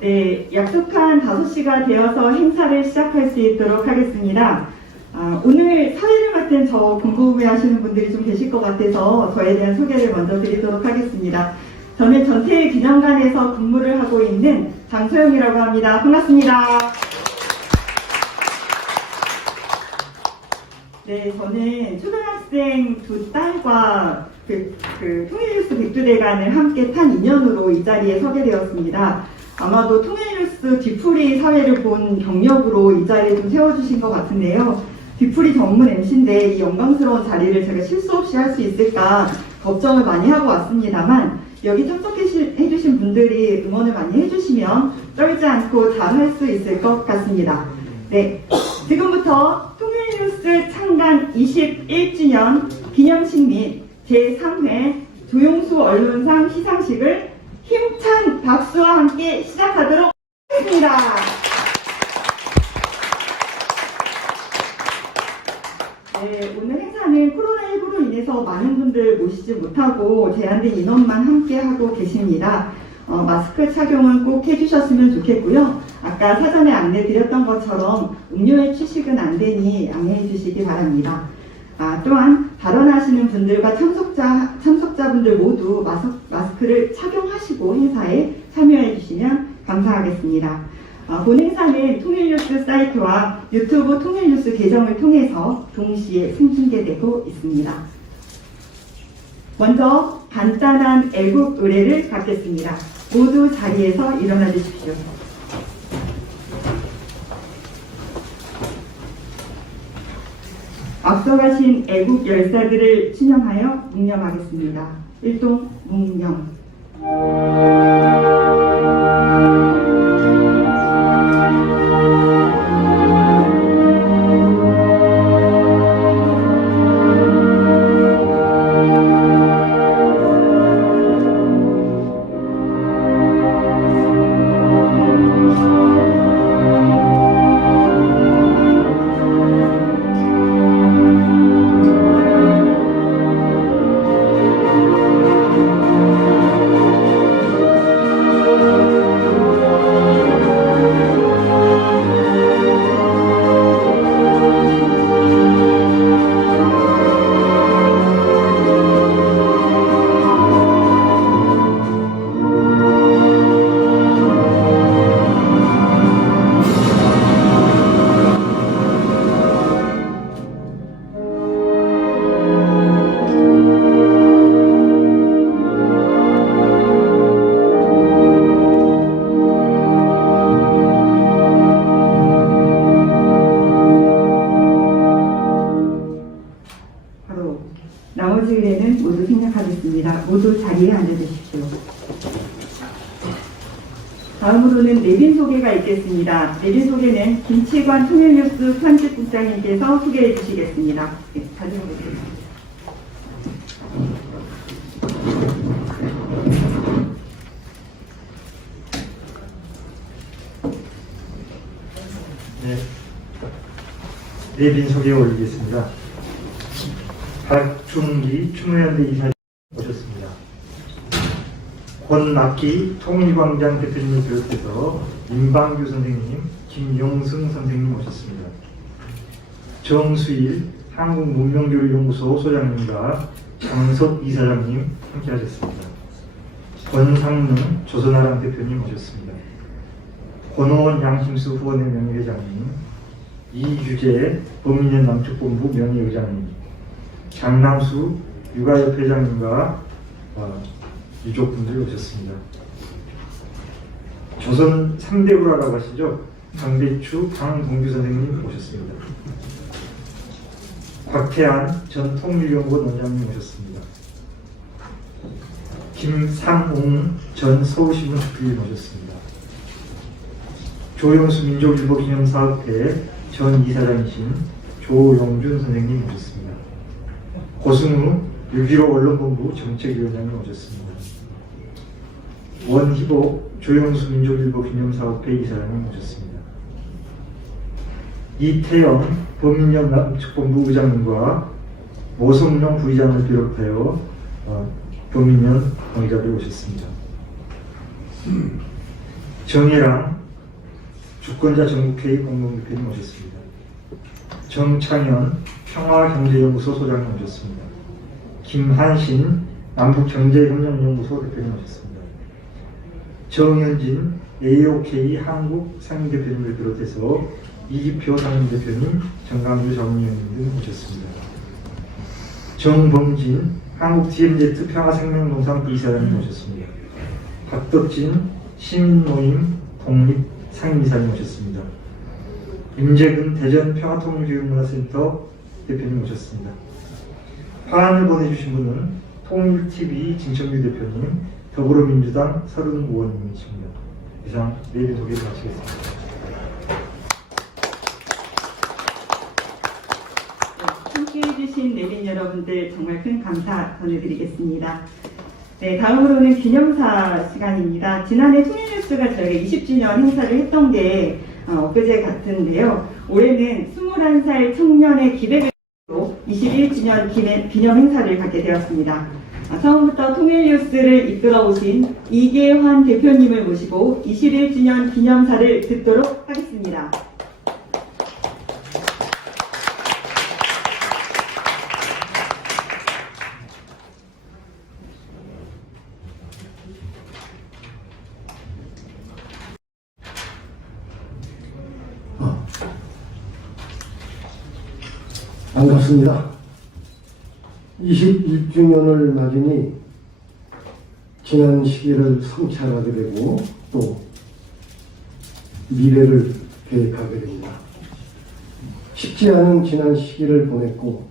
네, 약속한 5시가 되어서 행사를 시작할 수 있도록 하겠습니다. 오늘 사회를 맡은 저 궁금해하시는 분들이 좀 계실 것 같아서 저에 대한 소개를 먼저 드리도록 하겠습니다. 저는 전태일기념관에서 근무를 하고 있는 장소영이라고 합니다. 반갑습니다. 네, 저는 초등학생 2딸과 통일뉴스 백두대간을 함께 탄 인연으로 이 자리에 서게 되었습니다. 아마도 통일뉴스 뒤풀이 사회를 본 경력으로 이 자리에 좀 세워주신 것 같은데요. 뒤풀이 전문 MC인데 이 영광스러운 자리를 제가 실수 없이 할 수 있을까 걱정을 많이 하고 왔습니다만 여기 참석해주신 분들이 응원을 많이 해주시면 떨지 않고 잘 할 수 있을 것 같습니다. 네, 지금부터 통일뉴스 창간 21주년 기념식 및 제3회 조용수 언론상 시상식을 힘찬 박수와 함께 시작하도록 하겠습니다. 네, 오늘 행사는 코로나19로 인해서 많은 분들 모시지 못하고 제한된 인원만 함께 하고 계십니다. 마스크 착용은 꼭 해주셨으면 좋겠고요. 아까 사전에 안내 드렸던 것처럼 음료의 취식은 안 되니 양해해 주시기 바랍니다. 또한 발언하시는 분들과 참석자분들 모두 마스크를 착용하시고 행사에 참여해 주시면 감사하겠습니다. 본 행사는 통일뉴스 사이트와 유튜브 통일뉴스 계정을 통해서 동시에 생중계되고 있습니다. 먼저 간단한 애국 의례를 갖겠습니다. 모두 자리에서 일어나 주십시오. 앞서가신 애국 열사들을 추념하여 묵념하겠습니다. 일동 묵념. 나머지 의례는 모두 생략하겠습니다. 모두 자리에 앉아주십시오. 다음으로는 내빈 소개가 있겠습니다. 내빈 소개는 김치관 통일뉴스 편집국장님께서 소개해 주시겠습니다. 네, 자리에 앉으세요. 네, 내빈 소개 올리겠습니다. 박중기 추모연대 이사님 오셨습니다. 권낙기 통일광장 대표님을 비롯해서 임방규 선생님, 김용승 선생님 오셨습니다. 정수일 한국문명교육연구소 소장님과 장석 이사장님 함께하셨습니다. 권상능 조선아람 대표님 오셨습니다. 권호원 양심수 후원회 명예회장님, 이규재 범인연 남측본부 명예의장님, 장남수 육아협회장님과 유족분들이 오셨습니다. 조선 3대 불화라고 하시죠? 강배추, 강동규 선생님 오셨습니다. 곽태안 전 통일연구원 원장님 오셨습니다. 김상웅 전 서울신문 대표님 오셨습니다. 조영수 민족일보 기념사업회 전 이사장이신 조용준 선생님 오셨습니다. 고승우 6.15 언론본부 정책위원장님 오셨습니다. 원희복 조영수 민족일보 기념사업회 이사장님 오셨습니다. 이태영 범인연 남측본부 의장님과 모성룡 부의장을 비롯하여 범인연 관계자들이 오셨습니다. 정혜랑 주권자 전국회의 공동대표님 모셨습니다. 정창현 평화경제연구소 소장님 모셨습니다. 김한신 남북경제협력연구소 대표님 모셨습니다. 정현진 AOK 한국 상임대표님을 비롯해서 이기표 상임대표님, 정강규 전문위원님 등 모셨습니다. 정범진 한국 DMZ 평화생명농산부 이사장님 모셨습니다. 박덕진 시민모임 독립 상임이사님 모셨습니다. 임재근 대전 평화통일교육문화센터 대표님 모셨습니다. 파안을 보내주신 분은 통일TV 진청규 대표님, 더불어민주당 서른 의원님이십니다. 이상 내일 소개를 마치겠습니다. 함께해주신 내빈 여러분들 정말 큰 감사 전해드리겠습니다. 네, 다음으로는 기념사 시간입니다. 지난해 통일뉴스가 저희가 20주년 행사를 했던 게 엊그제 같은데요. 올해는 21살 청년의 기백을 21주년 기념 행사를 갖게 되었습니다. 처음부터 통일뉴스를 이끌어 오신 이계환 대표님을 모시고 21주년 기념사를 듣도록 하겠습니다. 반갑습니다. 21주년을 맞으니 지난 시기를 성찰하게 되고 또 미래를 계획하게 됩니다. 쉽지 않은 지난 시기를 보냈고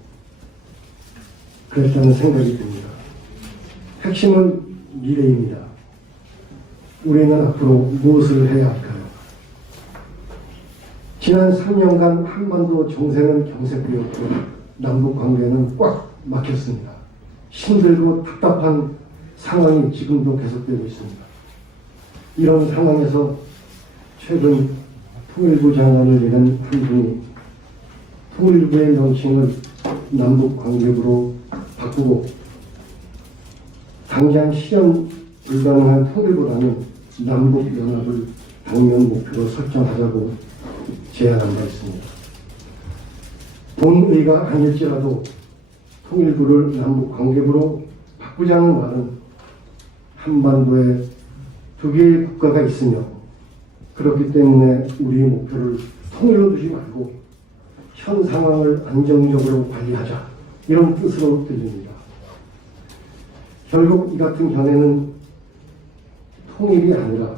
그랬다는 생각이 듭니다. 핵심은 미래입니다. 우리는 앞으로 무엇을 해야 할까요? 지난 3년간 한반도 정세는 경색되었고 남북관계는 꽉 막혔습니다. 힘들고 답답한 상황이 지금도 계속되고 있습니다. 이런 상황에서 최근 통일부 장관을 지낸 한 분이 통일부의 명칭을 남북관계부로 바꾸고 당장 실현 불가능한 통일부라는 남북연합을 당면 목표로 설정하자고 제안한 바 있습니다. 본의가 아닐지라도 통일부를 남북관계부로 바꾸자는 말은 한반도에 두 개의 국가가 있으며 그렇기 때문에 우리의 목표를 통일로 두지 말고 현 상황을 안정적으로 관리하자 이런 뜻으로 들립니다. 결국 이 같은 견해는 통일이 아니라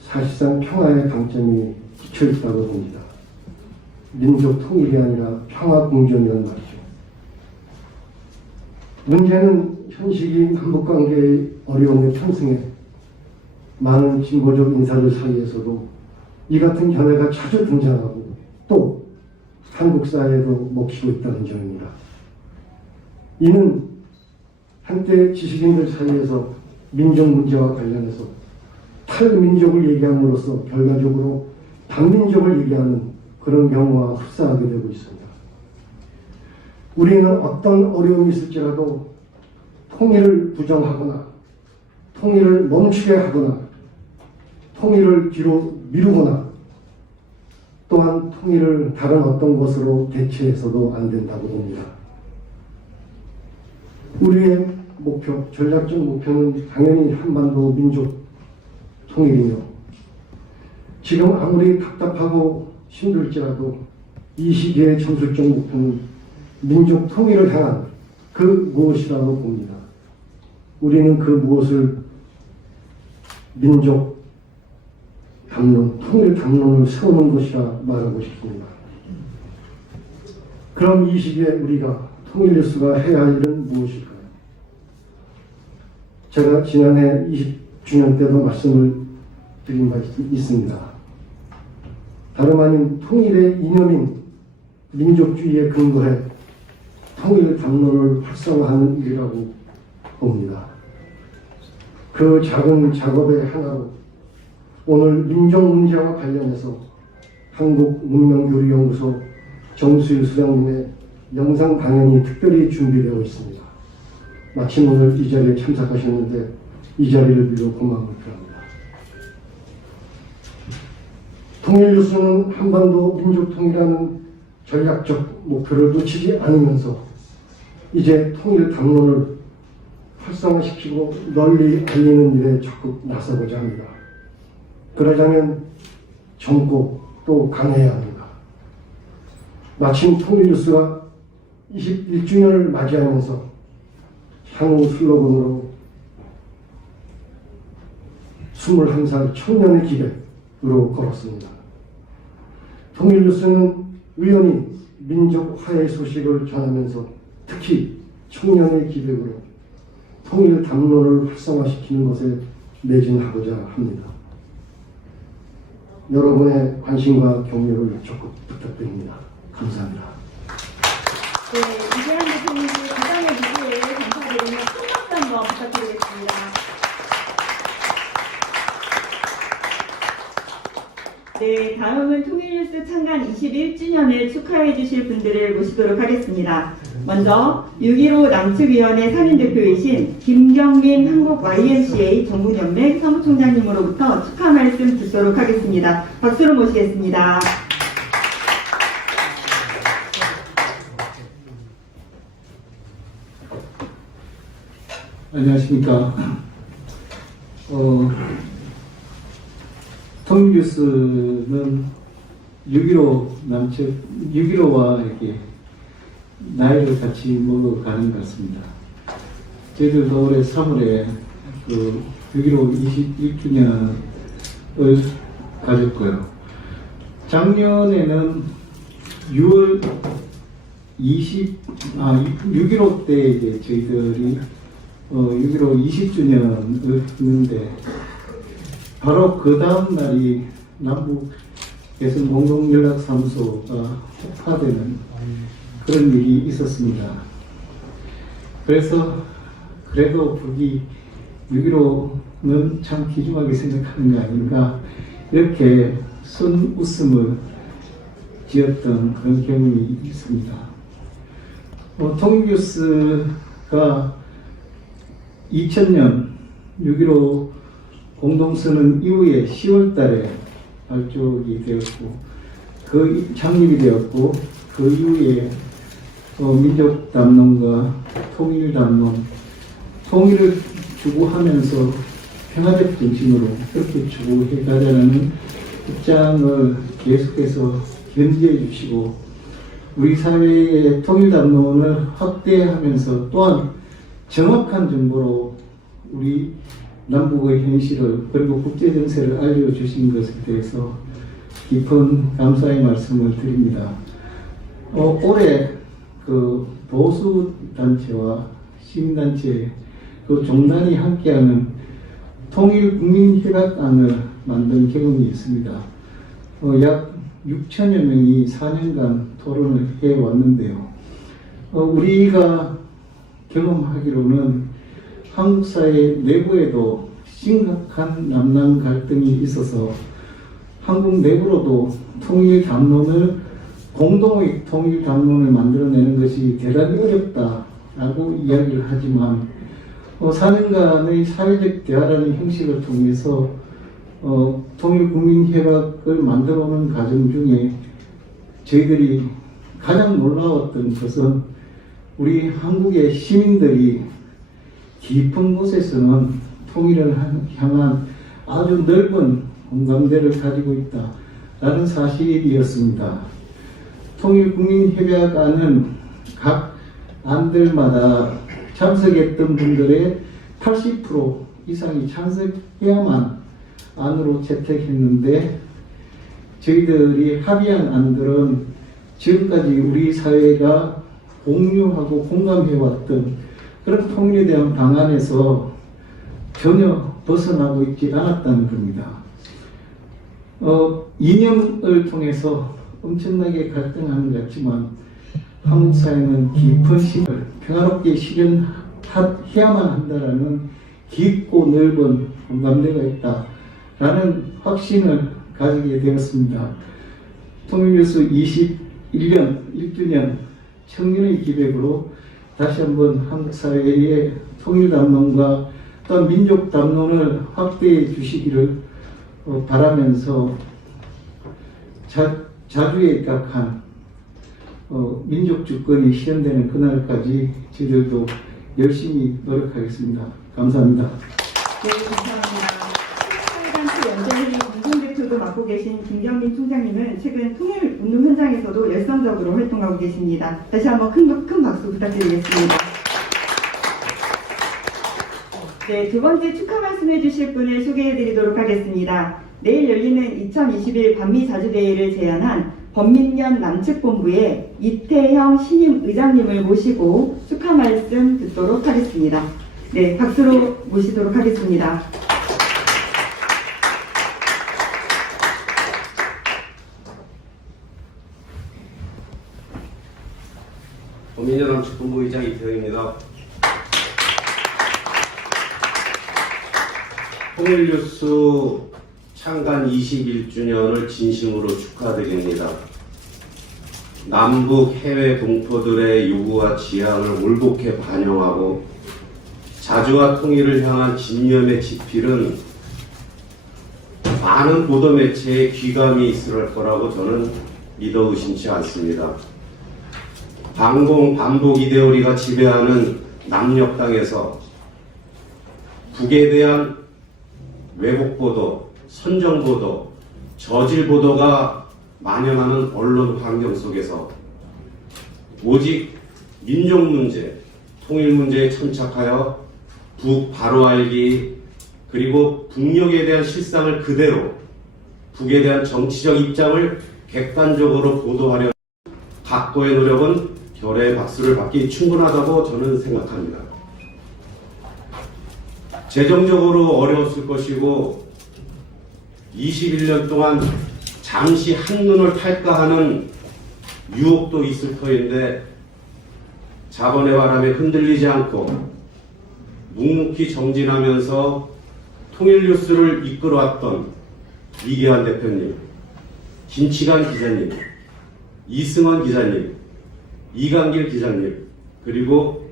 사실상 평화의 강점이 기초 있다고 봅니다. 민족 통일이 아니라 평화 공존이란 말이죠. 문제는 현 시기 남북관계의 어려움에 편승해 많은 진보적 인사들 사이에서도 이 같은 견해가 자주 등장하고 또 한국 사회에도 먹히고 있다는 점입니다. 이는 한때 지식인들 사이에서 민족 문제와 관련해서 탈민족을 얘기함으로써 결과적으로 반민족을 얘기하는 그런 경우와 흡사하게 되고 있습니다. 우리는 어떤 어려움이 있을지라도 통일을 부정하거나 통일을 멈추게 하거나 통일을 뒤로 미루거나 또한 통일을 다른 어떤 것으로 대체해서도 안 된다고 봅니다. 우리의 목표, 전략적 목표는 당연히 한반도 민족 통일이며 지금 아무리 답답하고 힘들지라도 이 시기의 전술적 목표는 민족 통일을 향한 그 무엇이라고 봅니다. 우리는 그 무엇을 민족 담론, 통일 담론을 세우는 것이라 말하고 싶습니다. 그럼 이 시기에 우리가 통일뉴스가 해야 할 일은 무엇일까요? 제가 지난해 20주년 때도 말씀을 드린 바 있습니다. 다름 아닌 통일의 이념인 민족주의에 근거해 통일 담론을 활성화하는 일이라고 봅니다. 그 작은 작업의 하나로 오늘 민족 문제와 관련해서 한국문명교류연구소 정수일 수장님의 영상 강연이 특별히 준비되어 있습니다. 마침 오늘 이 자리에 참석하셨는데 이 자리를 빌어 고마움을 표합니다. 통일뉴스는 한반도 민족통일이라는 전략적 목표를 놓치지 않으면서 이제 통일 담론을 활성화시키고 널리 알리는 일에 적극 나서고자 합니다. 그러자면 젊고 또 강해야 합니다. 마침 통일뉴스가 21주년을 맞이하면서 향후 슬로건으로 21살 청년의 기백으로 걸었습니다. 통일뉴스는 의원이 민족 화해 소식을 전하면서 특히 청년의 기백으로 통일 담론을 활성화시키는 것에 매진하고자 합니다. 여러분의 관심과 격려를 적극 부탁드립니다. 감사합니다. 네, 이재명 대표님 부장의 무대에 감사드리며 큰 박수 한번 부탁드리겠습니다. 네, 다음은 통일뉴스 창간 21주년을 축하해 주실 분들을 모시도록 하겠습니다. 먼저 6.15 남측위원회 상임대표이신 김경민 한국 YMCA 전국연맹 사무총장님으로부터 축하 말씀 듣도록 하겠습니다. 박수로 모시겠습니다. 안녕하십니까. 통일뉴스는 6.15 남측, 6.15와 이렇게 나이를 같이 먹어가는 것 같습니다. 저희들도 올해 3월에 그 6.15 21주년을 가졌고요. 작년에는 6.15 때 이제 저희들이 6.15 20주년을 했는데 바로 그 다음 날이 남북 개성 공동연락사무소가 폭파되는 그런 일이 있었습니다. 그래서 그래도 북이 6.15는 참 귀중하게 생각하는 게 아닌가 이렇게 순 웃음을 지었던 그런 경험이 있습니다. 통일뉴스가 2000년 6.15 공동선언 이후에 10월 달에 발족이 되었고, 창립이 되었고, 그 이후에 민족담론과 통일담론, 통일을 추구하면서 평화적 정신으로 그렇게 추구해 가자는 입장을 계속해서 견지해 주시고, 우리 사회의 통일담론을 확대하면서 또한 정확한 정보로 우리 남북의 현실을 그리고 국제정세를 알려주신 것에 대해서 깊은 감사의 말씀을 드립니다. 올해 그 보수단체와 시민단체 그 종단이 함께하는 통일국민협약안을 만든 경험이 있습니다. 약 6천여 명이 4년간 토론을 해왔는데요. 우리가 경험하기로는 한국 사회 내부에도 심각한 남남 갈등이 있어서 한국 내부로도 통일 담론을 공동의 통일 담론을 만들어내는 것이 대단히 어렵다라고 이야기를 하지만 4년간의 사회적 대화라는 형식을 통해서 통일국민협약을 만들어오는 과정 중에 저희들이 가장 놀라웠던 것은 우리 한국의 시민들이 깊은 곳에서는 통일을 향한 아주 넓은 공감대를 가지고 있다라는 사실이었습니다. 통일국민협약안은 각 안들마다 참석했던 분들의 80% 이상이 찬성해야만 안으로 채택했는데 저희들이 합의한 안들은 지금까지 우리 사회가 공유하고 공감해왔던 그런 통일에 대한 방안에서 전혀 벗어나고 있지 않았다는 겁니다. 이념을 통해서 엄청나게 갈등하는 것 같지만 한국 사회는 깊은 힘을 평화롭게 실현해야만 한다라는 깊고 넓은 공감대가 있다라는 확신을 가지게 되었습니다. 통일뉴스 21년 1주년 청년의 기백으로 다시 한번 한국 사회의 통일 담론과 또한 민족 담론을 확대해 주시기를 바라면서 자주에 입각한 민족 주권이 실현되는 그날까지 저희들도 열심히 노력하겠습니다. 감사합니다. 네, 감사합니다. 한국사회단체 연대회의 공동대표도 맡고 계신 김경민 총장님은 최근 통일운동 현장에서도 열성적으로 활동하고 계십니다. 다시 한번 큰 박수 부탁드리겠습니다. 네, 두 번째 축하 말씀해 주실 분을 소개해 드리도록 하겠습니다. 내일 열리는 2021 반미자주대회를 제안한 범민련 남측본부의 이태형 신임 의장님을 모시고 축하 말씀 듣도록 하겠습니다. 네, 박수로 모시도록 하겠습니다. 범민련 남측본부 의장 이태형입니다. 통일뉴스 창간 21주년을 진심으로 축하드립니다. 남북 해외 동포들의 요구와 지향을 올곧게 반영하고 자주와 통일을 향한 진념의 지필은 많은 보도매체에 귀감이 있을 거라고 저는 믿어 의심치 않습니다. 반복 이데올리가 지배하는 남녘 땅에서 북에 대한 왜곡보도, 선정보도, 저질보도가 만연하는 언론 환경 속에서 오직 민족문제, 통일문제에 천착하여 북 바로 알기 그리고 북녘에 대한 실상을 그대로 북에 대한 정치적 입장을 객관적으로 보도하려 각고의 노력은 결의 박수를 받기 충분하다고 저는 생각합니다. 재정적으로 어려웠을 것이고 21년 동안 잠시 한눈을 탈까 하는 유혹도 있을 터인데 자본의 바람에 흔들리지 않고 묵묵히 정진하면서 통일뉴스를 이끌어왔던 이계환 대표님, 김치관 기자님, 이승원 기자님, 이강길 기자님, 그리고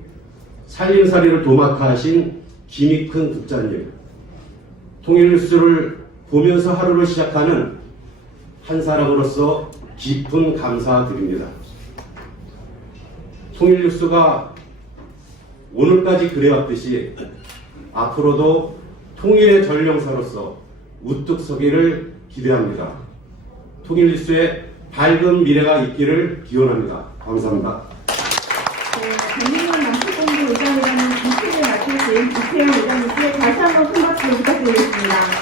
살림살이를 도맡아 하신 김익훈 국장님, 통일뉴스를 보면서 하루를 시작하는 한 사람으로서 깊은 감사드립니다. 통일뉴스가 오늘까지 그래왔듯이 앞으로도 통일의 전령사로서 우뚝 서기를 기대합니다. 통일뉴스의 밝은 미래가 있기를 기원합니다. 감사합니다. 범민련 남측본부 의장이라는 이팀을 맡으신 이태형 의장님께 다시 한번 큰 박수 부탁드리겠습니다.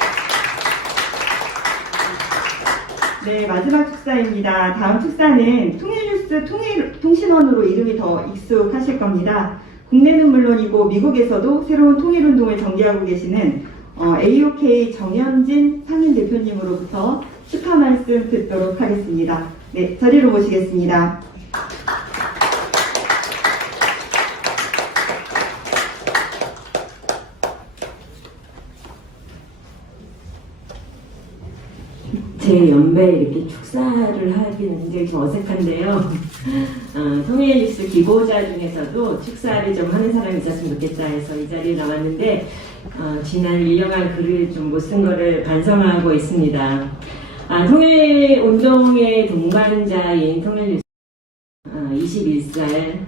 네, 마지막 축사입니다. 다음 축사는 통일뉴스 통신원으로 이름이 더 익숙하실 겁니다. 국내는 물론이고 미국에서도 새로운 통일운동을 전개하고 계시는 AOK 정현진 상임대표님으로부터 축하 말씀 듣도록 하겠습니다. 네, 자리로 모시겠습니다. 제 연배에 이렇게 축사를 하기는 굉장히 좀 어색한데요. 통일뉴스 기고자 중에서도 축사를 좀 하는 사람이 있었으면 좋겠다 해서 이 자리에 나왔는데 지난 1년간 글을 좀 못 쓴 거를 반성하고 있습니다. 통일운동의 동반자인 통일뉴스 21살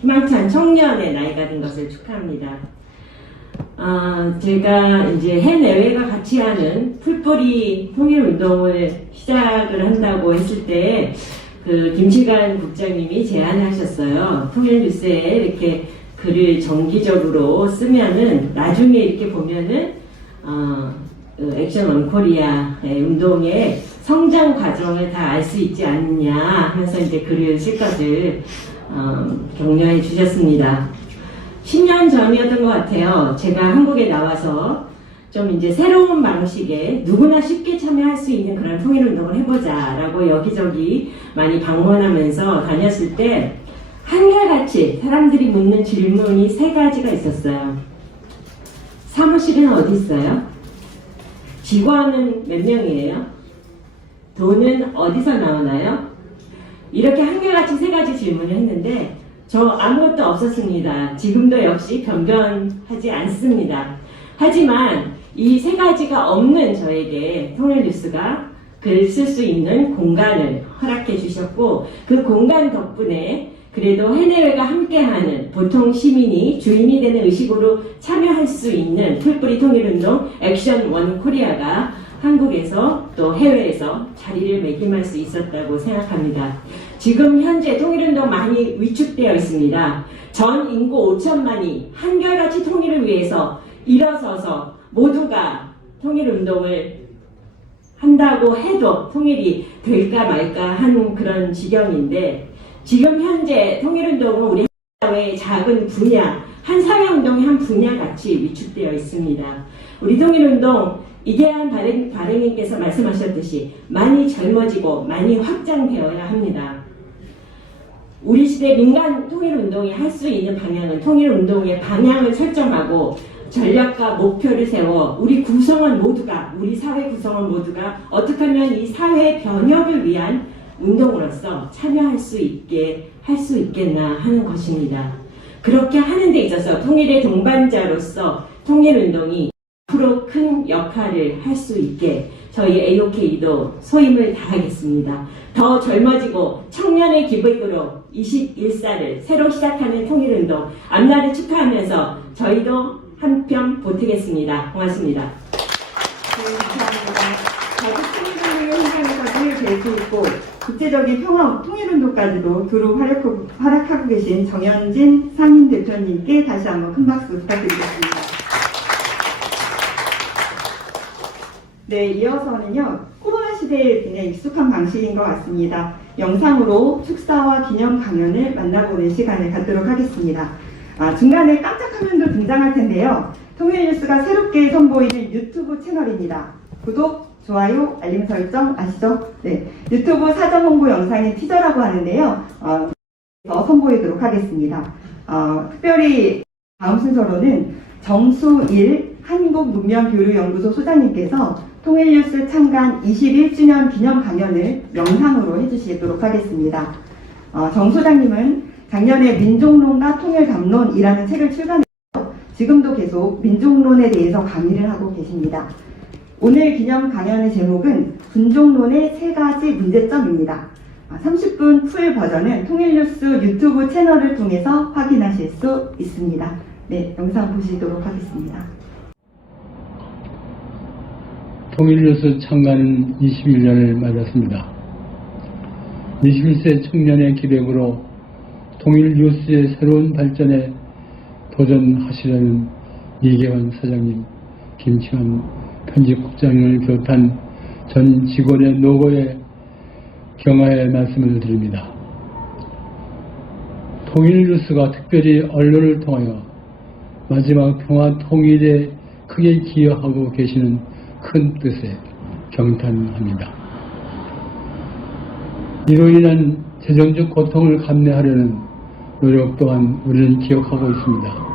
희망찬 청년의 나이가 된 것을 축하합니다. 제가 이제 해내외가 같이 하는 풀뿌리 통일운동을 시작을 한다고 했을 때, 김치관 국장님이 제안하셨어요. 통일뉴스에 이렇게 글을 정기적으로 쓰면은, 나중에 이렇게 보면은, 액션 원 코리아의 운동의 성장 과정을 다 알 수 있지 않느냐 하면서 이제 글을 쓸 것을, 격려해 주셨습니다. 10년 전이었던 것 같아요. 제가 한국에 나와서 좀 이제 새로운 방식의 누구나 쉽게 참여할 수 있는 그런 통일운동을 해보자라고 여기저기 많이 방문하면서 다녔을 때 한결같이 사람들이 묻는 질문이 3가지가 있었어요. 사무실은 어디 있어요? 직원은 몇 명이에요? 돈은 어디서 나오나요? 이렇게 한결같이 3가지 질문을 했는데 저 아무것도 없었습니다. 지금도 역시 변변하지 않습니다. 하지만 이 3가지가 없는 저에게 통일뉴스가 글 쓸 수 있는 공간을 허락해 주셨고, 그 공간 덕분에 그래도 해내외가 함께하는 보통 시민이 주인이 되는 의식으로 참여할 수 있는 풀뿌리 통일운동 액션 원 코리아가 한국에서 또 해외에서 자리를 매김할 수 있었다고 생각합니다. 지금 현재 통일운동 많이 위축되어 있습니다. 전 인구 5천만이 한결같이 통일을 위해서 일어서서 모두가 통일운동을 한다고 해도 통일이 될까 말까 하는 그런 지경인데, 지금 현재 통일운동은 우리 사회의 작은 분야, 한 사회운동의 한 분야같이 위축되어 있습니다. 우리 통일운동 이계한 발행님께서 말씀하셨듯이 많이 젊어지고 많이 확장되어야 합니다. 우리 시대 민간 통일운동이 할 수 있는 방향은 통일운동의 방향을 설정하고 전략과 목표를 세워 우리 구성원 모두가, 우리 사회 구성원 모두가 어떻게 하면 이 사회 변혁을 위한 운동으로서 참여할 수 있게 할 수 있겠나 하는 것입니다. 그렇게 하는 데 있어서 통일의 동반자로서 통일운동이 앞으로 큰 역할을 할 수 있게 저희 AOK도 소임을 다하겠습니다. 더 젊어지고 청년의 기백으로 21살을 새로 시작하는 통일운동 앞날을 축하하면서 저희도 한편 보태겠습니다. 고맙습니다. 네, 감사합니다. 자국 통일운동의 현장에서 늘 뵐 수 있고 국제적인 평화 통일운동까지도 두루 활약하고 계신 정현진 상임 대표님께 다시 한번 큰 박수 부탁드리겠습니다. 네, 이어서는요, 코로나 시대에 굉장히 익숙한 방식인 것 같습니다. 영상으로 축사와 기념 강연을 만나보는 시간을 갖도록 하겠습니다. 중간에 깜짝 화면도 등장할 텐데요. 통일뉴스가 새롭게 선보이는 유튜브 채널입니다. 구독, 좋아요, 알림 설정 아시죠? 네, 유튜브 사전 홍보 영상인 티저라고 하는데요. 더 선보이도록 하겠습니다. 특별히 다음 순서로는 정수일 한국문명교류연구소 소장님께서 통일뉴스 창간 21주년 기념 강연을 영상으로 해주시도록 하겠습니다. 정 소장님은 작년에 민족론과 통일담론이라는 책을 출간해서 지금도 계속 민족론에 대해서 강의를 하고 계십니다. 오늘 기념 강연의 제목은 군족론의 3가지 문제점입니다. 30분 풀 버전은 통일뉴스 유튜브 채널을 통해서 확인하실 수 있습니다. 네, 영상 보시도록 하겠습니다. 통일뉴스 창간 21년을 맞았습니다. 21세 청년의 기백으로 통일뉴스의 새로운 발전에 도전하시려는 이계환 사장님, 김치환 편집국장을 비롯한 전 직원의 노고에 경아의 말씀을 드립니다. 통일뉴스가 특별히 언론을 통하여 마지막 평화 통일에 크게 기여하고 계시는 큰 뜻에 경탄합니다. 이로 인한 재정적 고통을 감내하려는 노력 또한 우리는 기억하고 있습니다.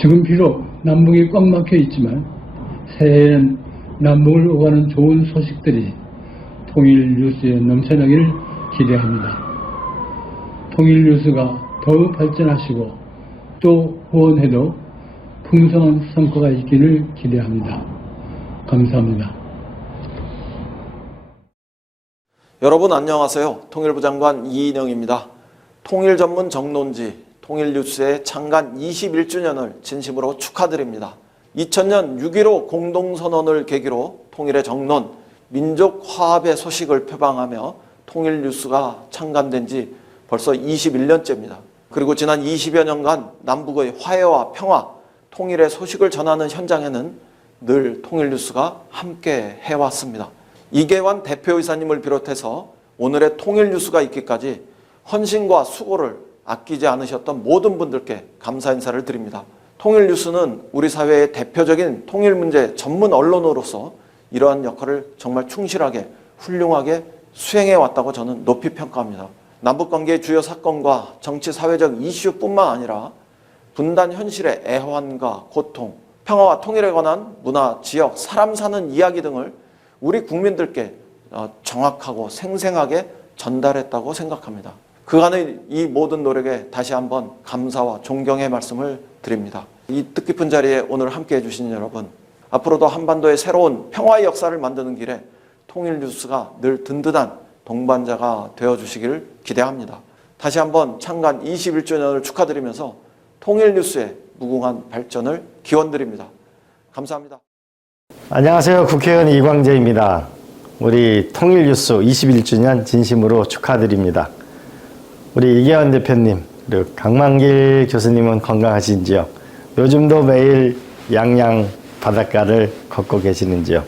지금 비록 남북이 꽉 막혀 있지만 새해에는 남북을 오가는 좋은 소식들이 통일뉴스에 넘쳐나기를 기대합니다. 통일뉴스가 더욱 발전하시고 또 후원해도 풍성한 성과가 있기를 기대합니다. 감사합니다. 여러분 안녕하세요. 통일부 장관 이인영입니다. 통일 전문 정론지 통일뉴스의 창간 21주년을 진심으로 축하드립니다. 2000년 6.15 공동선언을 계기로 통일의 정론, 민족 화합의 소식을 표방하며 통일뉴스가 창간된 지 벌써 21년째입니다. 그리고 지난 20여 년간 남북의 화해와 평화, 통일의 소식을 전하는 현장에는 늘 통일뉴스가 함께 해왔습니다. 이계환 대표이사님을 비롯해서 오늘의 통일뉴스가 있기까지 헌신과 수고를 아끼지 않으셨던 모든 분들께 감사 인사를 드립니다. 통일뉴스는 우리 사회의 대표적인 통일문제 전문 언론으로서 이러한 역할을 정말 충실하게 훌륭하게 수행해왔다고 저는 높이 평가합니다. 남북관계의 주요 사건과 정치 사회적 이슈뿐만 아니라 분단 현실의 애환과 고통, 평화와 통일에 관한 문화, 지역, 사람 사는 이야기 등을 우리 국민들께 정확하고 생생하게 전달했다고 생각합니다. 그간의 이 모든 노력에 다시 한번 감사와 존경의 말씀을 드립니다. 이 뜻깊은 자리에 오늘 함께해 주신 여러분, 앞으로도 한반도의 새로운 평화의 역사를 만드는 길에 통일뉴스가 늘 든든한 동반자가 되어주시길 기대합니다. 다시 한번 창간 21주년을 축하드리면서 통일뉴스의 무궁한 발전을 기원드립니다. 감사합니다. 안녕하세요. 국회의원 이광재입니다. 우리 통일뉴스 21주년 진심으로 축하드립니다. 우리 이계환 대표님, 그리고 강만길 교수님은 건강하신지요? 요즘도 매일 양양 바닷가를 걷고 계시는지요?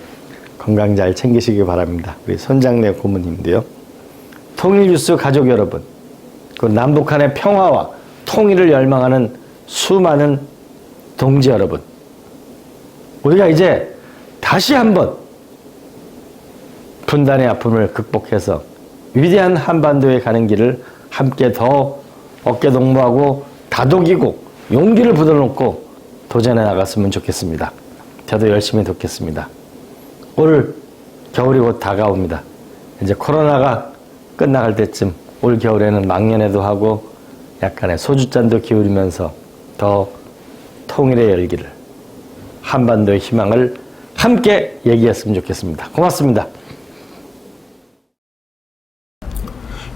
건강 잘 챙기시기 바랍니다. 우리 손장래 고모님도요. 통일뉴스 가족 여러분, 그 남북한의 평화와 통일을 열망하는 수많은 동지 여러분, 우리가 이제 다시 한번 분단의 아픔을 극복해서 위대한 한반도에 가는 길을 함께 더 어깨동무하고 다독이고 용기를 불어넣고 도전해 나갔으면 좋겠습니다. 저도 열심히 돕겠습니다. 올 겨울이 곧 다가옵니다. 이제 코로나가 끝나갈 때쯤 올 겨울에는 망년회도 하고 약간의 소주잔도 기울이면서 더 통일의 열기를, 한반도의 희망을 함께 얘기했으면 좋겠습니다. 고맙습니다.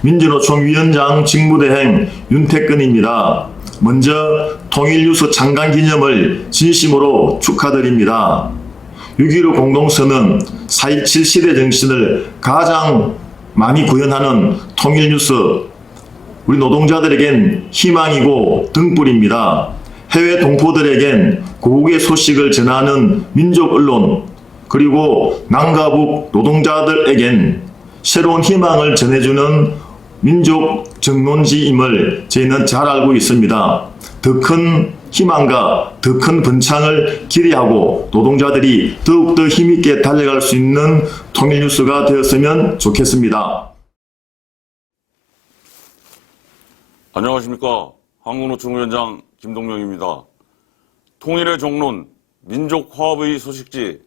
민주노총 위원장 직무대행 윤태근입니다. 먼저 통일뉴스 창간 기념을 진심으로 축하드립니다. 6.15 공동선언 4.27 시대 정신을 가장 많이 구현하는 통일뉴스, 우리 노동자들에겐 희망이고 등불입니다. 해외 동포들에겐 고국의 소식을 전하는 민족 언론, 그리고 남과 북 노동자들에겐 새로운 희망을 전해주는 민족 정론지임을 저희는 잘 알고 있습니다. 더 큰 희망과 더 큰 번창을 기대하고 노동자들이 더욱더 힘있게 달려갈 수 있는 통일뉴스가 되었으면 좋겠습니다. 안녕하십니까. 한국노총 위원장 김동명입니다. 통일의 종론, 민족화합의 소식지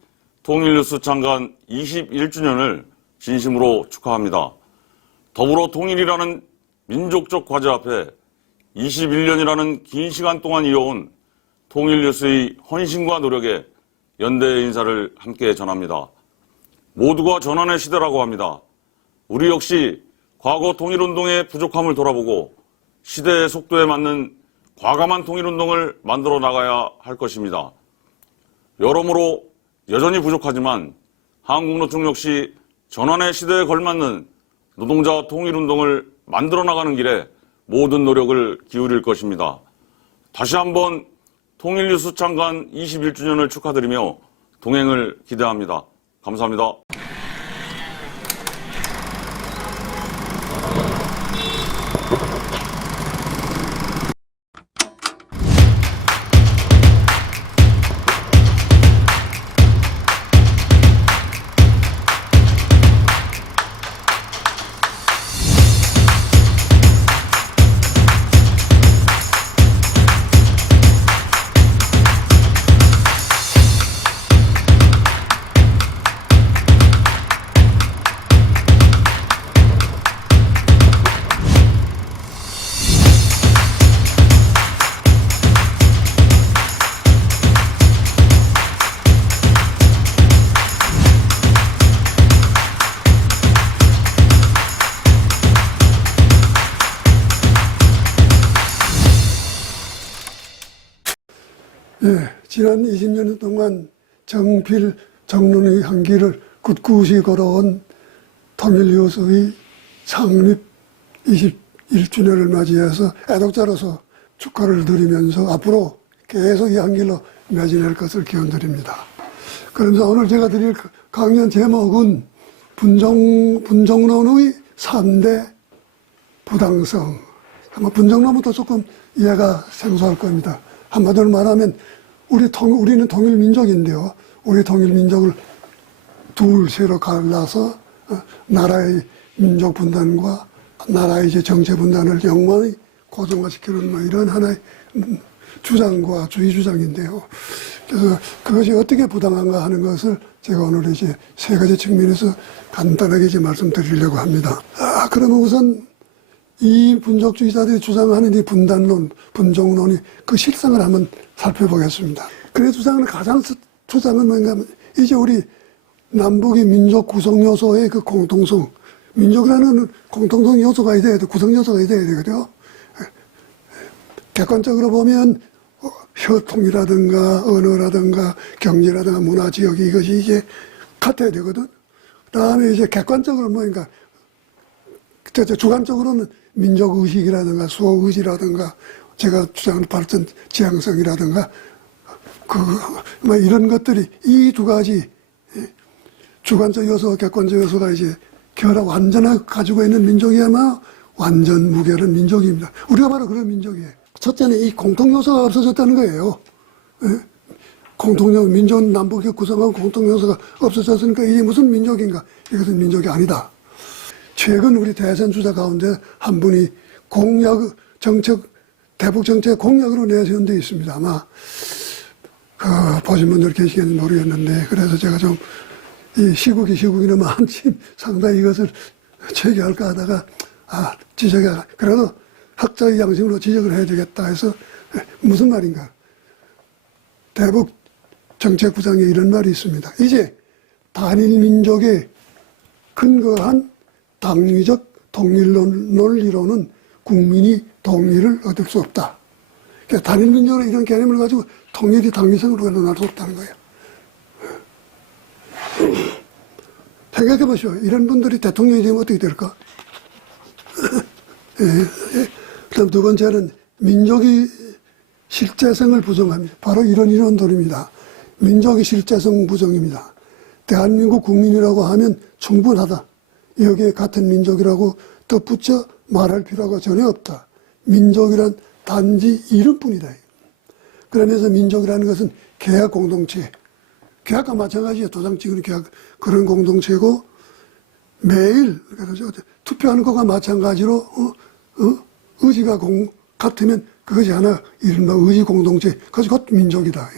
통일뉴스 창간 21주년을 진심으로 축하합니다. 더불어 통일이라는 민족적 과제 앞에 21년이라는 긴 시간 동안 이어온 통일뉴스의 헌신과 노력에 연대의 인사를 함께 전합니다. 모두가 전환의 시대라고 합니다. 우리 역시 과거 통일운동의 부족함을 돌아보고 시대의 속도에 맞는 과감한 통일운동을 만들어 나가야 할 것입니다. 여러모로 여전히 부족하지만 한국노총 역시 전환의 시대에 걸맞는 노동자 통일운동을 만들어 나가는 길에 모든 노력을 기울일 것입니다. 다시 한번 통일뉴스 창간 21주년을 축하드리며 동행을 기대합니다. 감사합니다. 예, 지난 20년 동안 정필 정론의 한길을 굳굳이 걸어온 통일뉴스의 창립 21주년을 맞이해서 애독자로서 축하를 드리면서 앞으로 계속 이 한길로 매진할 것을 기원드립니다. 그러면서 오늘 제가 드릴 강연 제목은 분정론의 3대 부당성. 아마 분정론부터 조금 이해가 생소할 겁니다. 한마디로 말하면 우리는 통일민족인데요. 우리 통일민족을 둘째로 갈라서 나라의 민족 분단과 나라의 이제 정체 분단을 영원히 고정화시키는 뭐 이런 하나의 주장과 주의 주장인데요. 그래서 그것이 어떻게 부당한가 하는 것을 제가 오늘 이제 세 가지 측면에서 간단하게 이제 말씀드리려고 합니다. 그러면 우선 이 분족주의자들이 주장하는 이 분단론, 분종론이 그 실상을 한번 살펴보겠습니다. 그의 주장은 가장 주장은 뭔가 하면 이제 우리 남북의 민족 구성 요소의 그 공통성, 민족이라는 공통성 요소가 있어야 돼, 구성 요소가 있어야 되거든요. 객관적으로 보면 혈통이라든가 언어라든가 경제라든가 문화 지역이 이것이 이제 같아야 되거든. 그다음에 이제 객관적으로 뭐인가 주관적으로는 민족 의식이라든가 수호 의지라든가 제가 주장하는 발전 지향성이라든가 뭐 이런 것들이 이 두 가지 주관적 요소, 객관적 요소가 이제 결합 완전하게 가지고 있는 민족이야말로 완전 무결한 민족입니다. 우리가 바로 그런 민족이에요. 첫째는 이 공통 요소가 없어졌다는 거예요. 공통요 민족 남북이 구성한 공통 요소가 없어졌으니까 이게 무슨 민족인가? 이것은 민족이 아니다. 최근 우리 대선 주자 가운데 한 분이 공약 정책 대북 정책 공약으로 내세운 데 있습니다. 아마 보신 분들 계시겠는지 모르겠는데 그래서 제가 좀 이 시국이는 한침 상당히 이것을 제기할까 하다가 그래도 학자의 양심으로 지적을 해야 되겠다 해서 무슨 말인가? 대북 정책부장에 이런 말이 있습니다. 이제 단일 민족에 근거한 당위적 통일 논리로는 국민이 동의를 얻을 수 없다. 그러니까 단일 민족으로 이런 개념을 가지고 통일이 당위성으로 일어날 수 없다는 거예요. 생각해 보시오. 이런 분들이 대통령이 되면 어떻게 될까? 그다음 두 번째는 민족이 실제성을 부정합니다. 바로 이런 이론들입니다. 민족의 실제성 부정입니다. 대한민국 국민이라고 하면 충분하다. 여기에 같은 민족이라고 덧붙여 말할 필요가 전혀 없다. 민족이란 단지 이름뿐이다. 그러면서 민족이라는 것은 계약 공동체, 계약과 마찬가지예요. 도장 찍는 계약, 그런 공동체고 매일 그래서 투표하는 것과 마찬가지로 의지가 같으면 그것이 하나 이른바 의지 공동체, 그것이 곧 민족이다.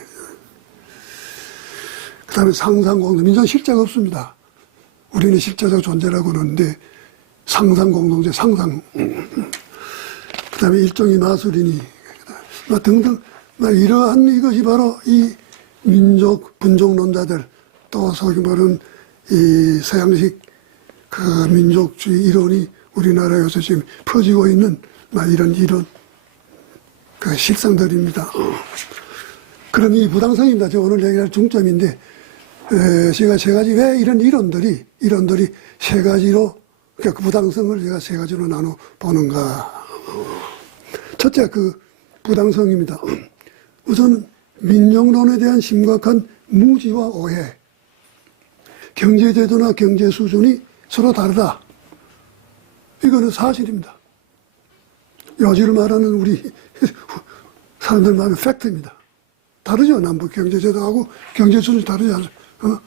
그 다음에 상상 공동체, 민족은 실제가 없습니다. 우리는 실제적 존재라고 그러는데 상상 공동체, 상상. 그 다음에 일종의 마술이니 등등 이러한 이것이 바로 이 민족 분종론자들 또 소위 말하는 이 서양식 그 민족주의 이론이 우리나라에서 지금 퍼지고 있는 이런 그 실상들입니다. 그럼 이 부당성입니다. 제가 오늘 얘기할 중점인데 제가 세 가지 왜 이런 이론들이 세 가지로 그러니까 그 부당성을 제가 세 가지로 나눠 보는가. 첫째 그 부당성입니다. 우선 민족론에 대한 심각한 무지와 오해, 경제제도나 경제 수준이 서로 다르다. 이거는 사실입니다. 요지를 말하는 우리 사람들 말하는 팩트입니다. 다르죠. 남북 경제제도하고 경제 수준이 다르지 않습니까?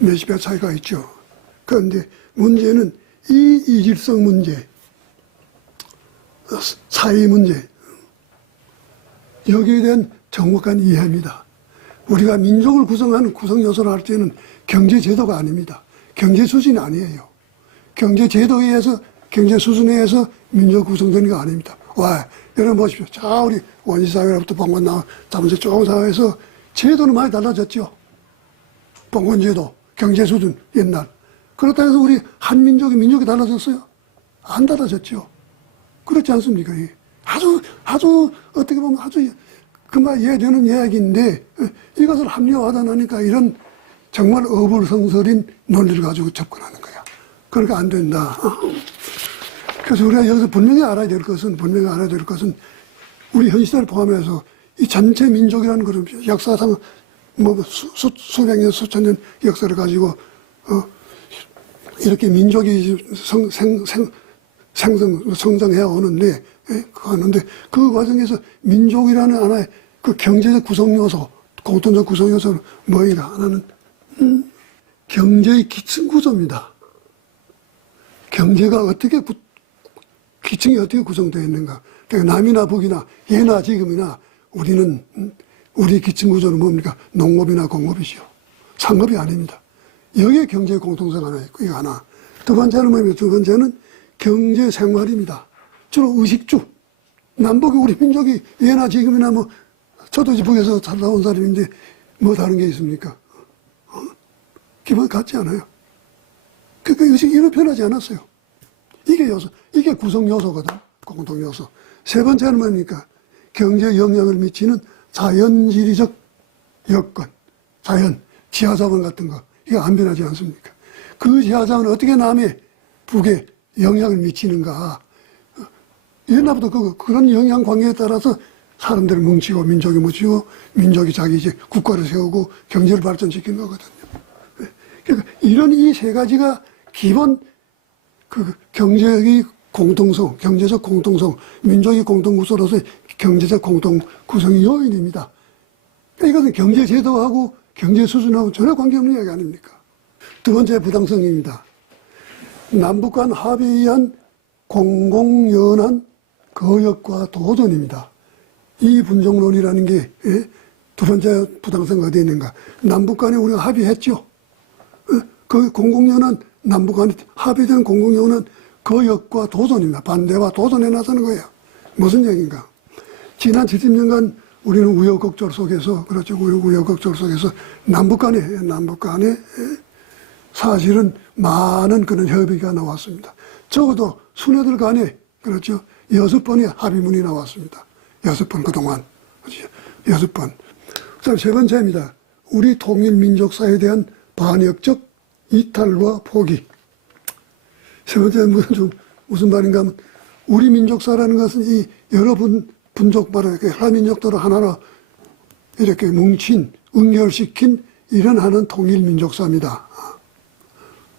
몇십 배 차이가 있죠. 그런데 문제는 이 이질성 문제, 사회 문제, 여기에 대한 정확한 이해입니다. 우리가 민족을 구성하는 구성 요소를 할 때는 경제 제도가 아닙니다. 경제 수준이 아니에요. 경제 제도에 의해서, 경제 수준에 의해서 민족 구성되는 거 아닙니다. 여러분 보십시오. 자, 우리 원시사회로부터 봉건 나오면서 쭉 사회에서 제도는 많이 달라졌죠. 봉건제도, 경제 수준, 옛날. 그렇다고 해서 우리 민족이 달라졌어요? 안 달라졌죠. 그렇지 않습니까? 아주 어떻게 보면 아주 그만 이해되는 이야기인데 이것을 합리화하다 나니까 이런 정말 어불성설인 논리를 가지고 접근하는 거야. 그러니까 안 된다. 그래서 우리가 여기서 분명히 알아야 될 것은 우리 현 시대를 포함해서 이 전체 민족이라는 것은 역사상 수백 년, 수천 년 역사를 가지고 이렇게 민족이 성장해 오는데, 그 과정에서 민족이라는 하나의 그 경제적 구성 요소, 공통적 구성 요소는 뭐이다? 하나는, 경제의 기층 구조입니다. 경제가 기층이 어떻게 구성되어 있는가. 그러니까 남이나 북이나 예나 지금이나 우리 기층 구조는 뭡니까? 농업이나 공업이죠. 상업이 아닙니다. 여기에 경제의 공통성 하나 있고, 이거 하나. 두 번째는 뭡니까? 두 번째는 경제 생활입니다. 주로 의식주. 남북이 우리 민족이 예나 지금이나 저도 북에서 살다 온 사람인데 뭐 다른 게 있습니까? 기본 같지 않아요. 그러니까 이런 변하지 않았어요. 이게 요소, 이게 구성 요소거든. 공동 요소. 세 번째는 뭡니까? 경제에 영향을 미치는 자연지리적 여건, 자연, 지하자원 같은 거, 이거 안 변하지 않습니까? 그 지하자원은 어떻게 남의 북에 영향을 미치는가. 옛날부터 그런 영향 관계에 따라서 사람들을 뭉치고, 민족이 뭉치고, 민족이 자기 이제 국가를 세우고, 경제를 발전시키는 거거든요. 그러니까 이런 이 세 가지가 기본 경제의 공동성, 경제적 공동성, 민족의 공동구조로서의 경제적 공동구성의 요인입니다. 그러니까 이것은 경제제도하고 경제수준하고 전혀 관계없는 이야기 아닙니까? 두 번째 부당성입니다. 남북 간 합의에 의한 공공연한 거역과 도전입니다. 이 분종론이라는 게 두 번째 부당성이 어디에 있는가? 남북 간에 우리가 합의했죠. 그 공공연한 남북 간에 합의된 공공연한 거역과 도전입니다. 반대와 도전에 나서는 거예요. 무슨 얘기인가? 지난 70년간 우리는 우여곡절 속에서, 그렇죠. 우여곡절 속에서 남북 간에 사실은 많은 그런 협의가 나왔습니다. 적어도 수녀들 간에, 그렇죠. 6번의 합의문이 나왔습니다. 6번 그동안. 그렇죠. 6번. 자, 세 번째입니다. 우리 통일민족사에 대한 반역적 이탈과 포기. 세 번째는 무슨 말인가 하면, 우리 민족사라는 것은 이 여러 분족마다, 여러 민족들을 하나로 이렇게 뭉친, 응결시킨 이런 하는 통일민족사입니다.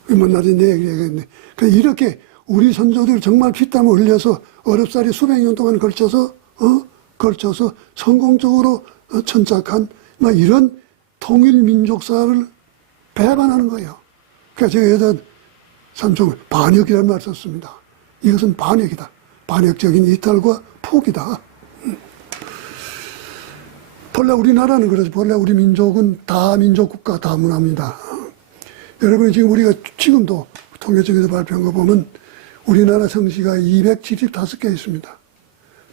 만나진 내 얘기겠네. 이렇게 우리 선조들 정말 피땀을 흘려서 어렵사리 수백 년 동안 걸쳐서 성공적으로 천착한 이런 통일민족사를 배반하는 거예요. 그러니까 제가 여자 삼종 반역이라는 말을 썼습니다. 이것은 반역이다. 반역적인 이탈과 포기다. 본래 우리나라는 그래서 본래 우리 민족은 다민족 국가 다문화입니다. 여러분 지금 우리가 지금도 통계청에서 발표한 거 보면 우리나라 성씨가 275개 있습니다.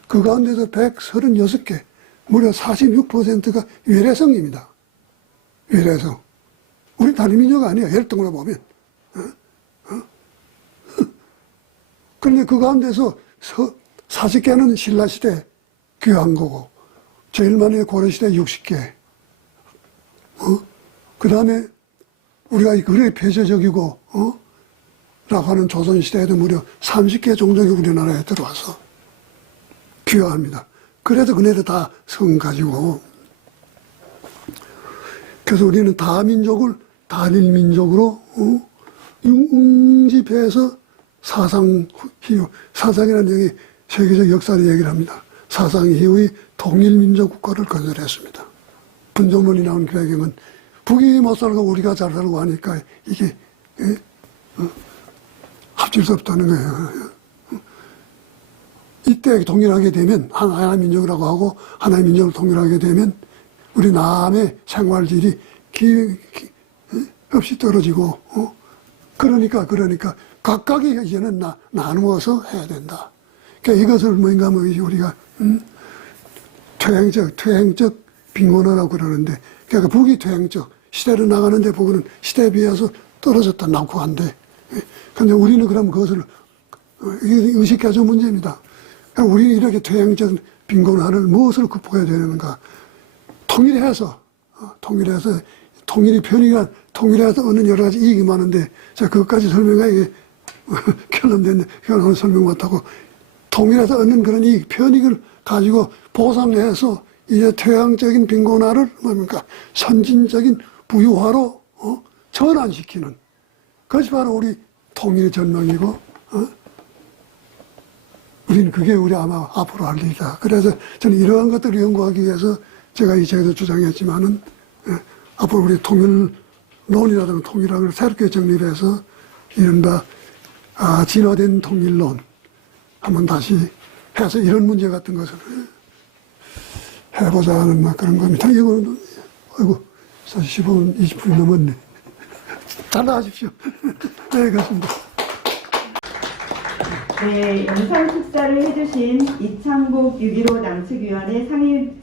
그 가운데서 136개, 무려 46%가 외래성입니다. 외래성. 우리 다른 민족 아니에요. 혈통으로 보면. 그런데 그 가운데서 40개는 신라시대 귀한 거고, 제일 많이 고려시대 60개. 그 다음에 우리가 그래 폐쇄적이고, 라고 하는 조선시대에도 무려 30개 종족이 우리나라에 들어와서 귀화합니다. 그래도 그네들 다 성 가지고. 그래서 우리는 다민족을 단일민족으로, 응집해서 사상희우, 사상이라는 얘기 세계적 역사를 얘기를 합니다. 사상희우의 통일민족 국가를 건설했습니다. 분종론이 나온 그 배경은 북이 못 살고 우리가 잘 살고 하니까 이게 합칠 수 없다는 거예요. 이때 통일하게 되면 하나의 민족이라고 하고 하나의 민족을 통일하게 되면 우리 남의 생활질이 없이 떨어지고 그러니까 각각이 이제는 나누어서 해야 된다. 그러니까 이것을 뭔가 우리가 퇴행적 빈곤화라고 그러는데, 그러니까 북이 퇴행적 시대로 나가는데 북은 시대에 비해서 떨어졌다 낙후한데, 근데 우리는 그럼 그것을 의식해서 문제입니다. 그러니까 우리는 이렇게 퇴행적 빈곤화를 무엇을 극복해야 되는가? 통일해서 통일이 편의가 통일해서 얻는 여러 가지 이익이 많은데, 제가 그것까지 설명하기 결론됐는데, 오늘 설명 못하고, 통일해서 얻는 그런 이익, 편익을 가지고 보상해서 이제 퇴행적인 빈곤화를 뭡니까? 선진적인 부유화로 전환시키는 그것이 바로 우리 통일의 전망이고, 우리는 그게 우리 아마 앞으로 할 일이다. 그래서 저는 이러한 것들을 연구하기 위해서 제가 이 책에도 주장했지만은, 앞으로 우리 통일론이라든가 통일학을 새롭게 정립해서 이른바 진화된 통일론 한번 다시 해서 이런 문제 같은 것을 해보자 하는 그런 겁니다. 이거는 아이고 15분 20분이 넘었네. 잘 나가십시오. 네, 그렇습니다. 네, 영상 축사를 해주신 이창복 6.15 남측위원회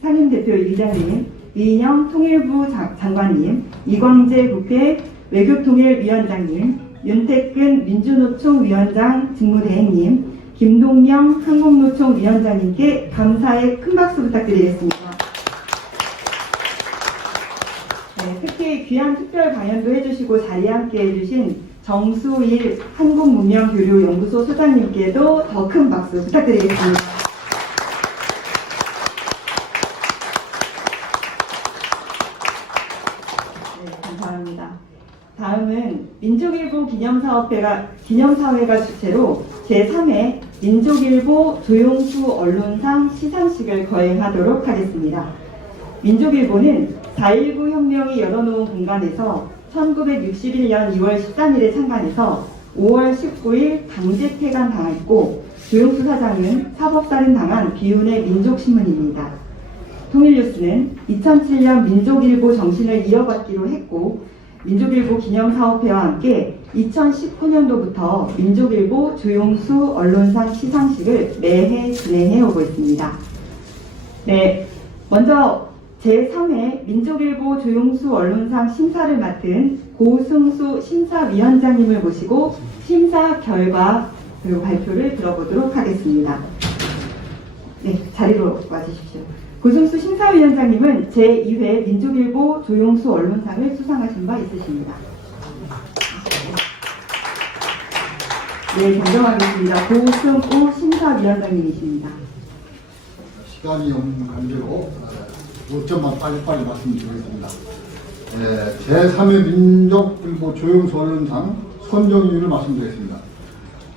상임대표 1자님, 이인영 통일부 장관님, 이광재 국회 외교통일위원장님, 윤태근 민주노총 위원장 직무대행님, 김동명 한국노총 위원장님께 감사의 큰 박수 부탁드리겠습니다. 네, 특히 귀한 특별 강연도 해주시고 자리에 함께 해주신 정수일 한국문명교류연구소 소장님께도 더 큰 박수 부탁드리겠습니다. 네, 감사합니다. 다음은 민족일보 기념사회가 주체로 제3회 민족일보 조용수 언론상 시상식을 거행하도록 하겠습니다. 민족일보는 4.19 혁명이 열어놓은 공간에서 1961년 2월 13일에 창간해서 5월 19일 강제 폐간당했고, 조용수 사장은 사법살인 당한 비운의 민족신문입니다. 통일뉴스는 2007년 민족일보 정신을 이어받기로 했고, 민족일보 기념사업회와 함께 2019년도부터 민족일보 조용수 언론상 시상식을 매해 진행해 오고 있습니다. 네, 먼저 제3회 민족일보 조용수 언론상 심사를 맡은 고승수 심사위원장님을 모시고 심사 결과 그리고 발표를 들어보도록 하겠습니다. 네, 자리로 와주십시오. 고승수 심사위원장님은 제2회 민족일보 조용수 언론상을 수상하신 바 있으십니다. 네, 정정하겠습니다. 고승우 심사위원장님이십니다. 시간이 없는 관계로 요점만 빨리빨리 말씀드리겠습니다. 제3회 민족일보 조용수 언론상 선정 이유를 말씀드리겠습니다.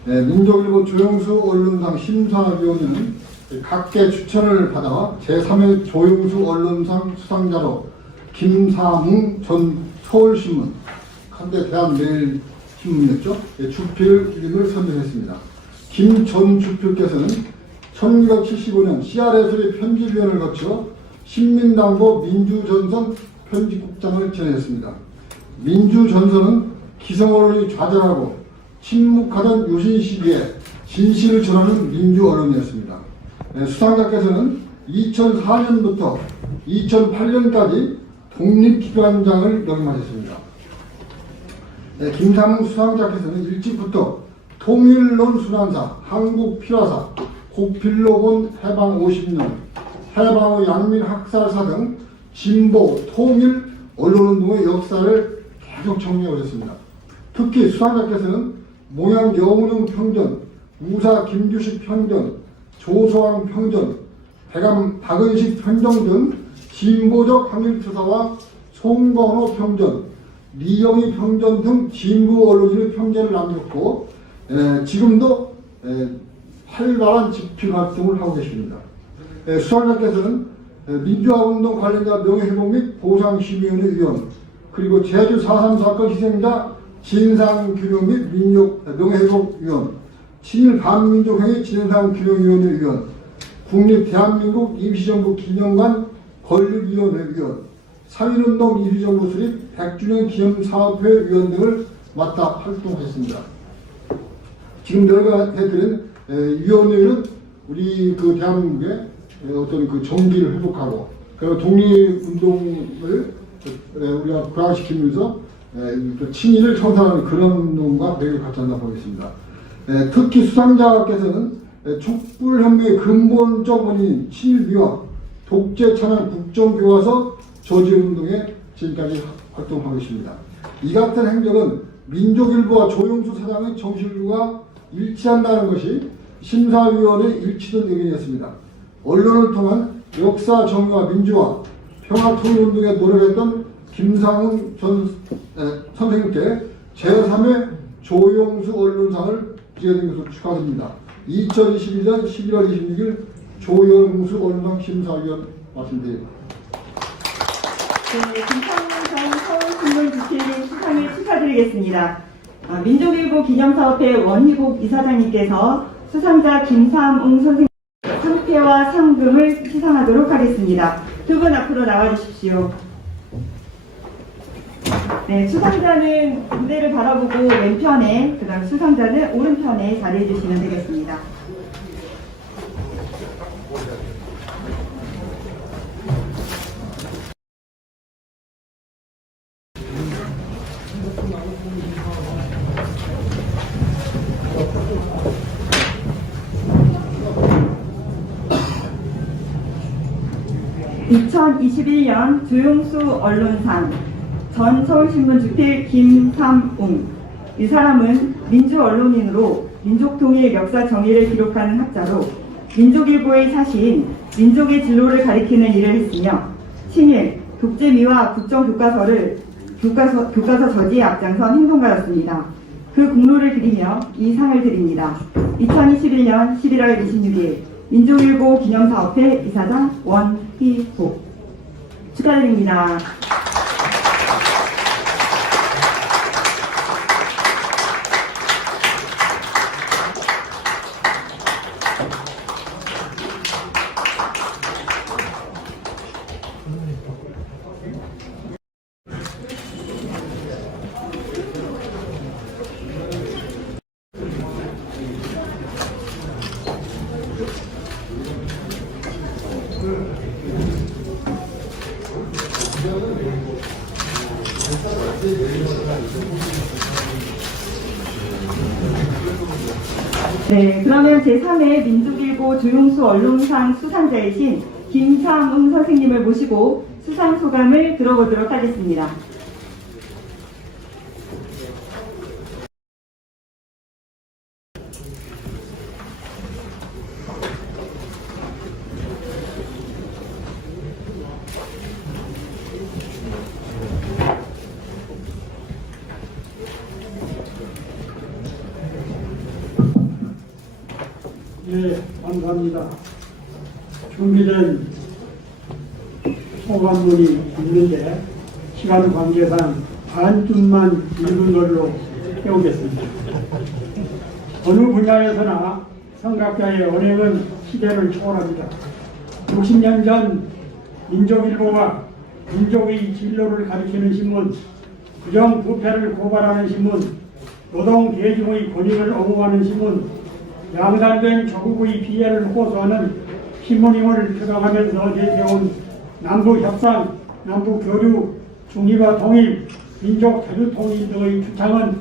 민족일보 조용수 언론상 심사위원회는 각계 추천을 받아 제3회 조용수 언론상 수상자로 김사뭉 전 서울신문, 한때 대한매일신문이었죠. 주필님을 선정했습니다. 김 전 주필께서는 1975년 CRS의 편집위원을 거쳐 신민당보 민주전선 편집국장을 지냈습니다. 민주전선은 기성언론이 좌절하고 침묵하던 요신 시기에 진실을 전하는 민주언론이었습니다. 수상자께서는 2004년부터 2008년까지 독립기관장을 역임하셨습니다. 김상훈 수상자께서는 일찍부터 통일론 순환사, 한국필화사, 곡필로본 해방 50년, 해방의 양민학살사 등 진보, 통일, 언론운동의 역사를 계속 정리해 오셨습니다. 특히 수상자께서는 몽양 여운형 평전, 우사 김규식 평전, 조소왕 평전, 대감 박은식 평전 등 진보적 항일투사와 송건호 평전, 리영희 평전 등 진보 언론인의 평전을 남겼고 지금도 활발한 집필 활동을 하고 계십니다. 수상자께서는 민주화운동 관련자 명예회복 및 보상심의위원회 위원, 그리고 제주 4.3 사건 희생자 진상규명 및 명예회복위원, 친일 반민족행위 진상규명위원회 위원, 국립 대한민국 임시정부 기념관 건립위원회 위원, 3.1운동 임시정부 수립 100주년 기념사업회 위원 등을 맡아 활동하셨습니다. 지금 내가 해드린 위원회는 우리 그 대한민국의 어떤 그 정기를 회복하고, 그리고 독립운동을 우리가 부활시키면서 친일을 청산하는 그런 운동과 매우 같이 한다 보겠습니다. 특히 수상자께서는 촛불혁명의 근본적 원인인 친일미화, 독재 찬양 국정교과서 저지운동에 지금까지 활동하고 있습니다. 이 같은 행적은 민족일보와 조용수 사장의 정신과 일치한다는 것이 심사위원의 일치된 의견이었습니다. 언론을 통한 역사 정의와 민주화, 평화 통일운동에 노력했던 김상훈 전 선생님께 제3회 조용수 언론상을 기여된 것을 축하드립니다. 2022년 11월 26일 조용수 언론상 심사위원 말씀드립니다. 네, 김상훈 전 서울신문 주필님 수상을 축하드리겠습니다. 민족일보 기념사업회 원희복 이사장님께서 수상자 김삼웅 선생님 상패와 상금을 시상하도록 하겠습니다. 두 분 앞으로 나와주십시오. 네, 수상자는 무대를 바라보고 왼편에, 그 다음 수상자는 오른편에 자리해 주시면 되겠습니다. (2021년) 조용수 언론상 전 서울신문 주필 김삼웅. 이 사람은 민주언론인으로 민족통일 역사 정의를 기록하는 학자로 민족일보의 사시인 민족의 진로를 가리키는 일을 했으며 친일, 독재미와 국정교과서 저지에 앞장선 행동가였습니다. 그 공로를 기리며 이 상을 드립니다. 2021년 11월 26일 민족일보 기념사업회 이사장 원희복 축하드립니다. 네, 그러면 제3회 민족일보 조용수 언론상 수상자이신 김삼웅 선생님을 모시고 수상 소감을 들어보도록 하겠습니다. 네, 감사합니다. 준비된 소감문이 있는데 시간 관계상 반쯤만 읽은 걸로 해오겠습니다. 어느 분야에서나 성각자의 언행은 시대를 초월합니다. 60년 전 민족일보가 민족의 진로를 가리키는 신문, 부정부패를 고발하는 신문, 노동계층의 권익을 옹호하는 신문, 양산된 조국의 피해를 호소하는 신문임을 표방하면서 내세운 남북협상, 남북교류, 중립과 통일, 민족 자주통일 등의 주창은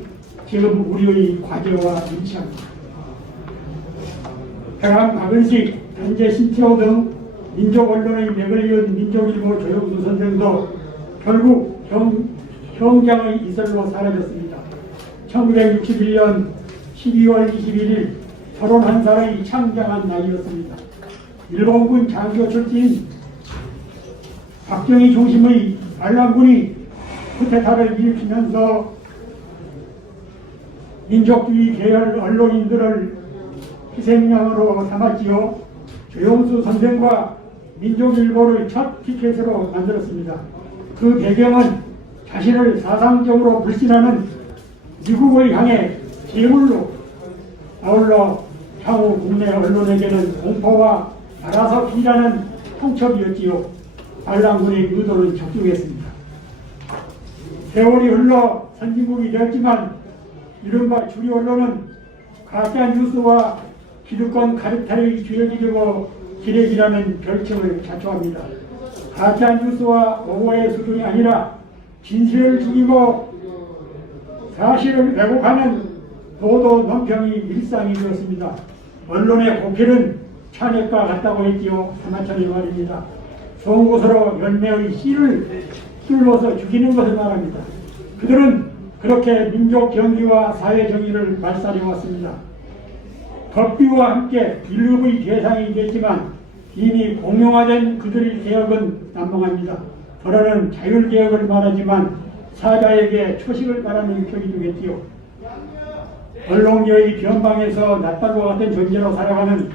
지금 우리의 과제와 일치합니다. 백암 박은식, 현재 신태호 등 민족 언론의 맥을 이은 민족일보 조용수 선생도 결국 형장의 이설로 사라졌습니다. 1961년 12월 21일 31살의 창장한 나이였습니다. 일본군 장교 출신 박정희 중심의 반란군이 쿠데타를 일으키면서 민족주의 계열 언론인들을 희생양으로 삼았지요. 조용수 선생과 민족일보를 첫 티켓으로 만들었습니다. 그 배경은 자신을 사상적으로 불신하는 미국을 향해 제물로, 아울러 향후 국내 언론에게는 공포와 알아서 피라는 통첩이었지요. 반란군의 의도는 적중했습니다. 세월이 흘러 선진국이 되었지만 이른바 주류 언론은 가짜 뉴스와 기득권 카르텔의 주역이 되고 기레기라는 별칭을 자초합니다. 가짜 뉴스와 오보의 수준이 아니라 진실을 죽이고 사실을 왜곡하는 보도 논평이 일상이 되었습니다. 언론의 곡해는 찬핵과 같다고 했지요. 하마천이 말입니다. 좋은 곳으로 열매의 씨를 찔러서 죽이는 것을 말합니다. 그들은 그렇게 민족 경기와 사회 정의를 말살해 왔습니다. 덕비와 함께 일급의 대상이 됐지만 이미 공용화된 그들의 개혁은 난망합니다. 더러는 자율개혁을 말하지만 사자에게 초식을 바라는 격이 되겠지요. 언론계의 변방에서 낯달과 같은 존재로 살아가는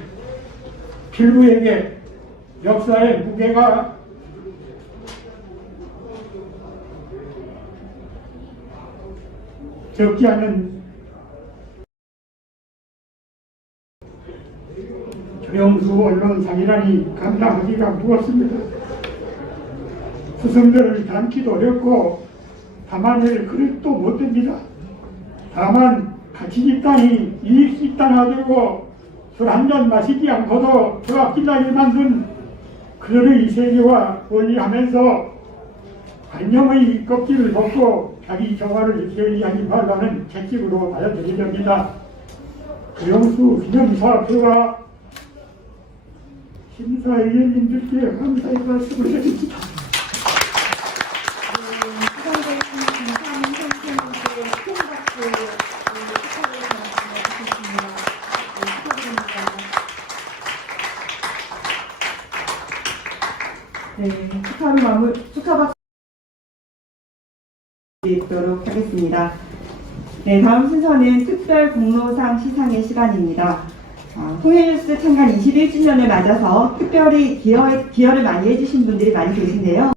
필부에게 역사의 무게가 적지 않은 조영수 언론상이라니 감당하기가 무겁습니다. 스승들을 닮기도 어렵고 담아낼 그릇도 못 됩니다. 다만 같이 집단이 이익 집단화되고 술 한잔 마시지 않고도 조각질나게 만든 그들의 세계와 원리하면서 관념의 껍질을 벗고 자기 정화를 게을리하지 말라는 채찍으로 받아들이렵니다. 고영수 기념사표가 심사위원님들께 감사의 말씀을 드립니다. 네, 축하 박수 드리도록 하겠습니다. 네, 다음 순서는 특별 공로상 시상의 시간입니다. 통일뉴스 창간 21주년을 맞아서 특별히 기여를 많이 해주신 분들이 많이 계신데요.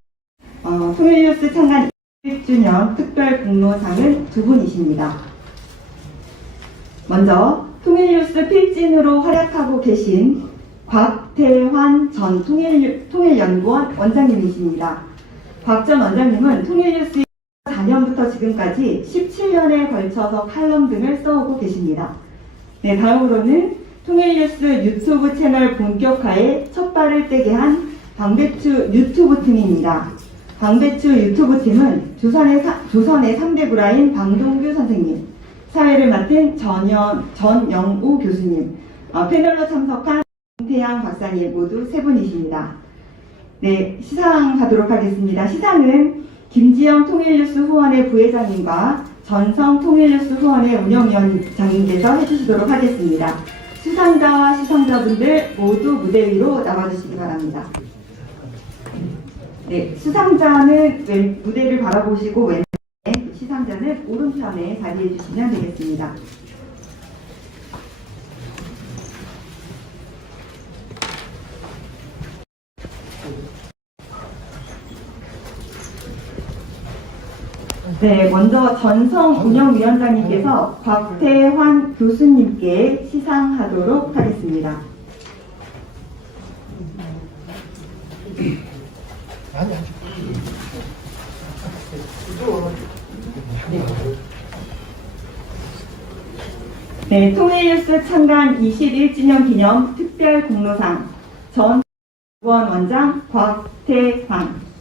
통일뉴스 창간 21주년 특별 공로상은 두 분이십니다. 먼저 통일뉴스 필진으로 활약하고 계신 곽태환 전 통일연구원 원장님이십니다. 곽 전 원장님은 통일뉴스 4년부터 지금까지 17년에 걸쳐서 칼럼 등을 써오고 계십니다. 네, 다음으로는 통일뉴스 유튜브 채널 본격화에 첫 발을 떼게 한 방배추 유튜브 팀입니다. 방배추 유튜브 팀은 조선의 3대 구라인 방동규 선생님, 사회를 맡은 전영우 교수님, 패널로 참석한 태양 박사님 모두 세 분이십니다. 네, 시상하도록 하겠습니다. 시상은 김지영 통일뉴스 후원의 부회장님과 전성 통일뉴스 후원의 운영위원장님께서 해주시도록 하겠습니다. 수상자와 시상자분들 모두 무대 위로 나와주시기 바랍니다. 네, 수상자는 무대를 바라보시고 왼편에, 시상자는 오른편에 자리해 주시면 되겠습니다. 네, 먼저 전성 운영위원장님께서 곽태환 교수님께 시상하도록 하겠습니다. 네, 통일뉴스 창간 21주년 기념 특별 공로상 전 원장 곽태환.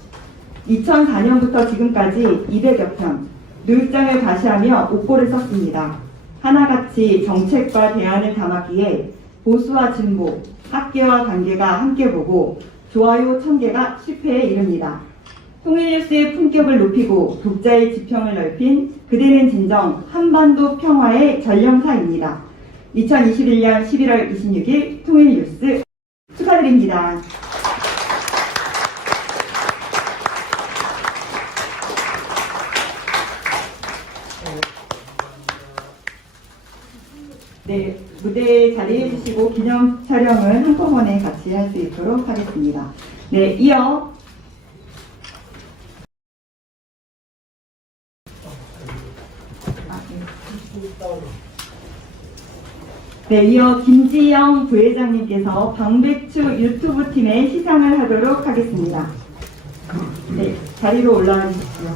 2004년부터 지금까지 200여 편, 교육장을 과시하며 옥고를 썼습니다. 하나같이 정책과 대안을 담았기에 보수와 진보, 학계와 관계가 함께 보고 좋아요 1000개가 실패에 이릅니다. 통일뉴스의 품격을 높이고 독자의 지평을 넓힌 그대는 진정 한반도 평화의 전령사입니다. 2021년 11월 26일 통일뉴스 축하드립니다. 네, 무대에 자리해 주시고 기념 촬영은 한꺼번에 같이 할 수 있도록 하겠습니다. 네, 이어 김지영 부회장님께서 방배추 유튜브 팀의 시상을 하도록 하겠습니다. 네, 자리로 올라와 주십시오.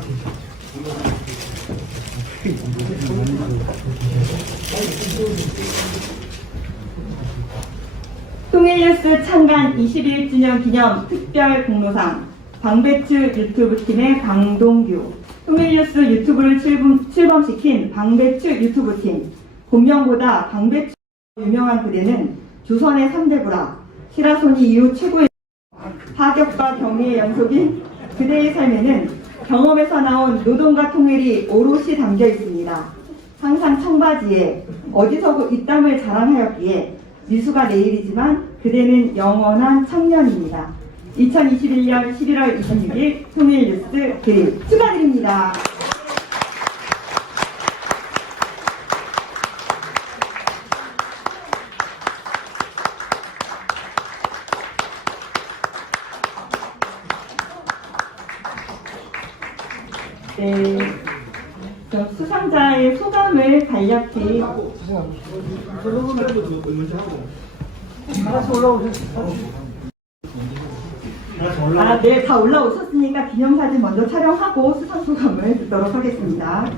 통일뉴스 창간 21주년 기념 특별 공로상 방배추 유튜브 팀의 강동규, 통일뉴스 유튜브를 출범시킨 방배추 유튜브 팀, 본명보다 방배추 유명한 그대는 조선의 3대 구라, 시라소니 이후 최고의 파격과 경의의 연속인 그대의 삶에는 경험에서 나온 노동과 통일이 오롯이 담겨 있습니다. 항상 청바지에 어디서 이 땀을 자랑하였기에 미수가 내일이지만 그대는 영원한 청년입니다. 2021년 11월 26일 통일뉴스 그림 축하드립니다. 네, 그럼 수상자의 소감을 간략히 네, 다 올라오셨으니까 기념사진 먼저 촬영하고 수상 소감을 듣도록 하겠습니다.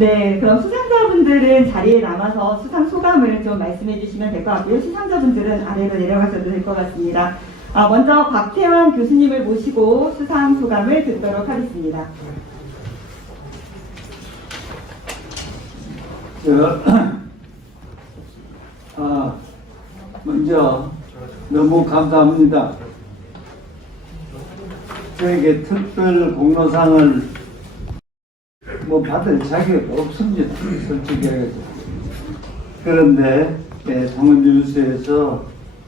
네, 그럼 수상자분들은 자리에 남아서 수상 소감을 좀 말씀해 주시면 될 것 같고요. 수상자분들은 아래로 내려가셔도 될 것 같습니다. 먼저 곽태환 교수님을 모시고 수상 소감을 듣도록 하겠습니다. 먼저 너무 감사합니다. 저에게 특별 공로상을 받을 자격이 없습니다. 솔직히 해서. 그런데 통일뉴스에서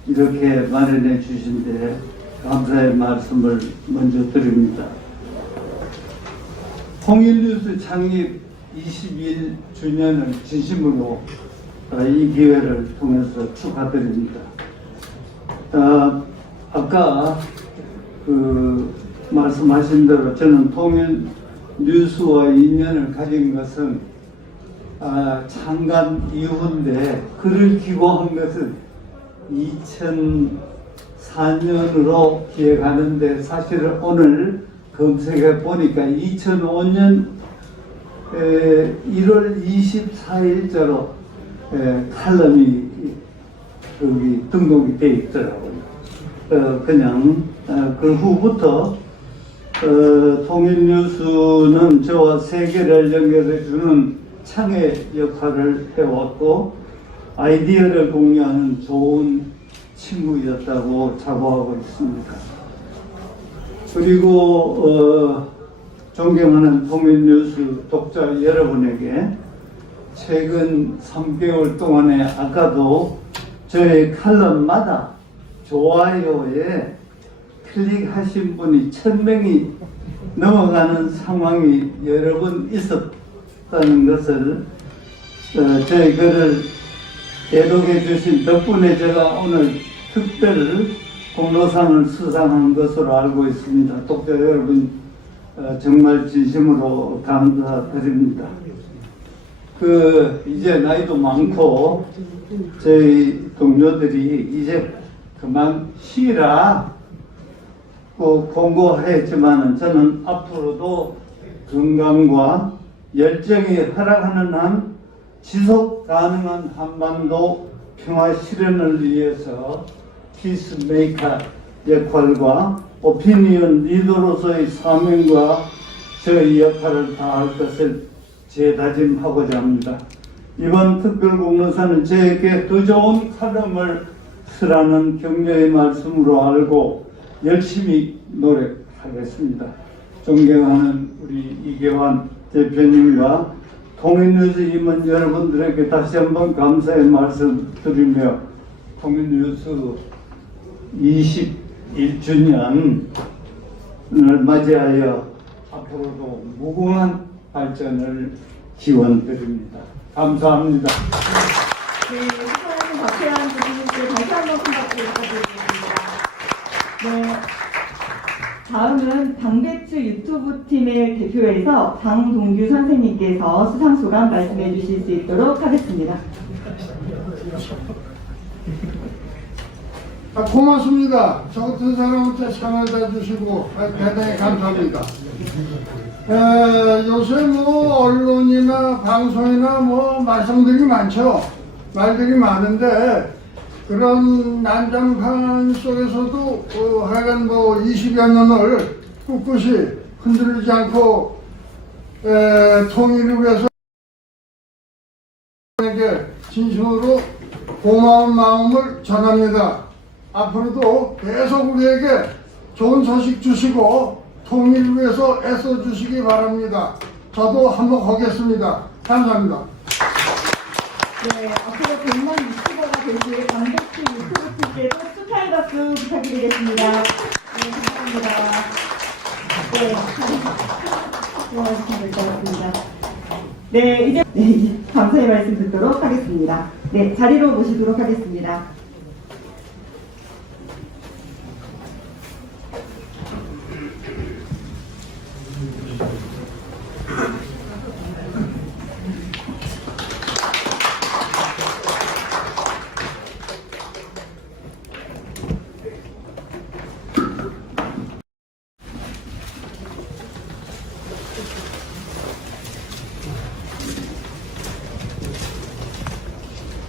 이렇게 마련해 주신데 감사의 말씀을 먼저 드립니다. 통일뉴스 창립 21주년을 진심으로 이 기회를 통해서 축하드립니다. 아까 말씀하신 대로 저는 통일뉴스와 인연을 가진 것은 창간 이후인데 글을 기고한 것은 2004년으로 기억하는데 사실은 오늘 검색해 보니까 2005년 1월 24일자로 칼럼이 여기 등록이 돼 있더라고요. 그냥 그 후부터 통일뉴스는 저와 세계를 연결해주는 창의 역할을 해왔고 아이디어를 공유하는 좋은 친구였다고 자부하고 있습니다. 그리고 존경하는 통일뉴스 독자 여러분에게 최근 3개월 동안에 아까도 저의 칼럼마다 좋아요에 클릭하신 분이 1000명이 넘어가는 상황이 여러 번 있었다는 것을 저의 글을 애독해 주신 덕분에 제가 오늘 특별 공로상을 수상한 것으로 알고 있습니다. 독자 여러분 정말 진심으로 감사드립니다. 이제 나이도 많고 저희 동료들이 이제 그만 쉬라 공고했지만 저는 앞으로도 건강과 열정이 허락하는 한 지속 가능한 한반도 평화 실현을 위해서 피스메이커 역할과 오피니언 리더로서의 사명과 저의 역할을 다할 것을 재다짐하고자 합니다. 이번 특별공로사는 저에게 더 좋은 칼럼을 쓰라는 격려의 말씀으로 알고 열심히 노력하겠습니다. 존경하는 우리 이계환 대표님과 통일뉴스 임원 여러분들에게 다시 한번 감사의 말씀 드리며 통일뉴스 21주년을 맞이하여 앞으로도 무궁한 발전을 기원드립니다. 감사합니다. 네, 수상하신 박태환 교수님께 다시 한번 큰 박수 부탁드리겠습니다. 네, 다음은 당배추 유튜브 팀을 대표해서 장동규 선생님께서 수상소감 말씀해 주실 수 있도록 하겠습니다. 고맙습니다. 저 같은 사람한테 상을 다 주시고 대단히 감사합니다. 요새 언론이나 방송이나 말씀들이 많죠. 말들이 많은데 그런 난장판 속에서도 하여간 20여 년을 꿋꿋이 흔들리지 않고 통일을 위해서 에게 진심으로 고마운 마음을 전합니다. 앞으로도 계속 우리에게 좋은 소식 주시고 통일을 위해서 애써 주시기 바랍니다. 저도 한번 가겠습니다. 감사합니다. 네, 앞으로 100만 유튜버가 되실 당배추 유튜브 팀께도 축하의 박수 부탁드리겠습니다. 네, 감사합니다. 네, 수고하시면 될 것 같습니다. 네, 이제 감사의 말씀 듣도록 하겠습니다. 네, 자리로 모시도록 하겠습니다.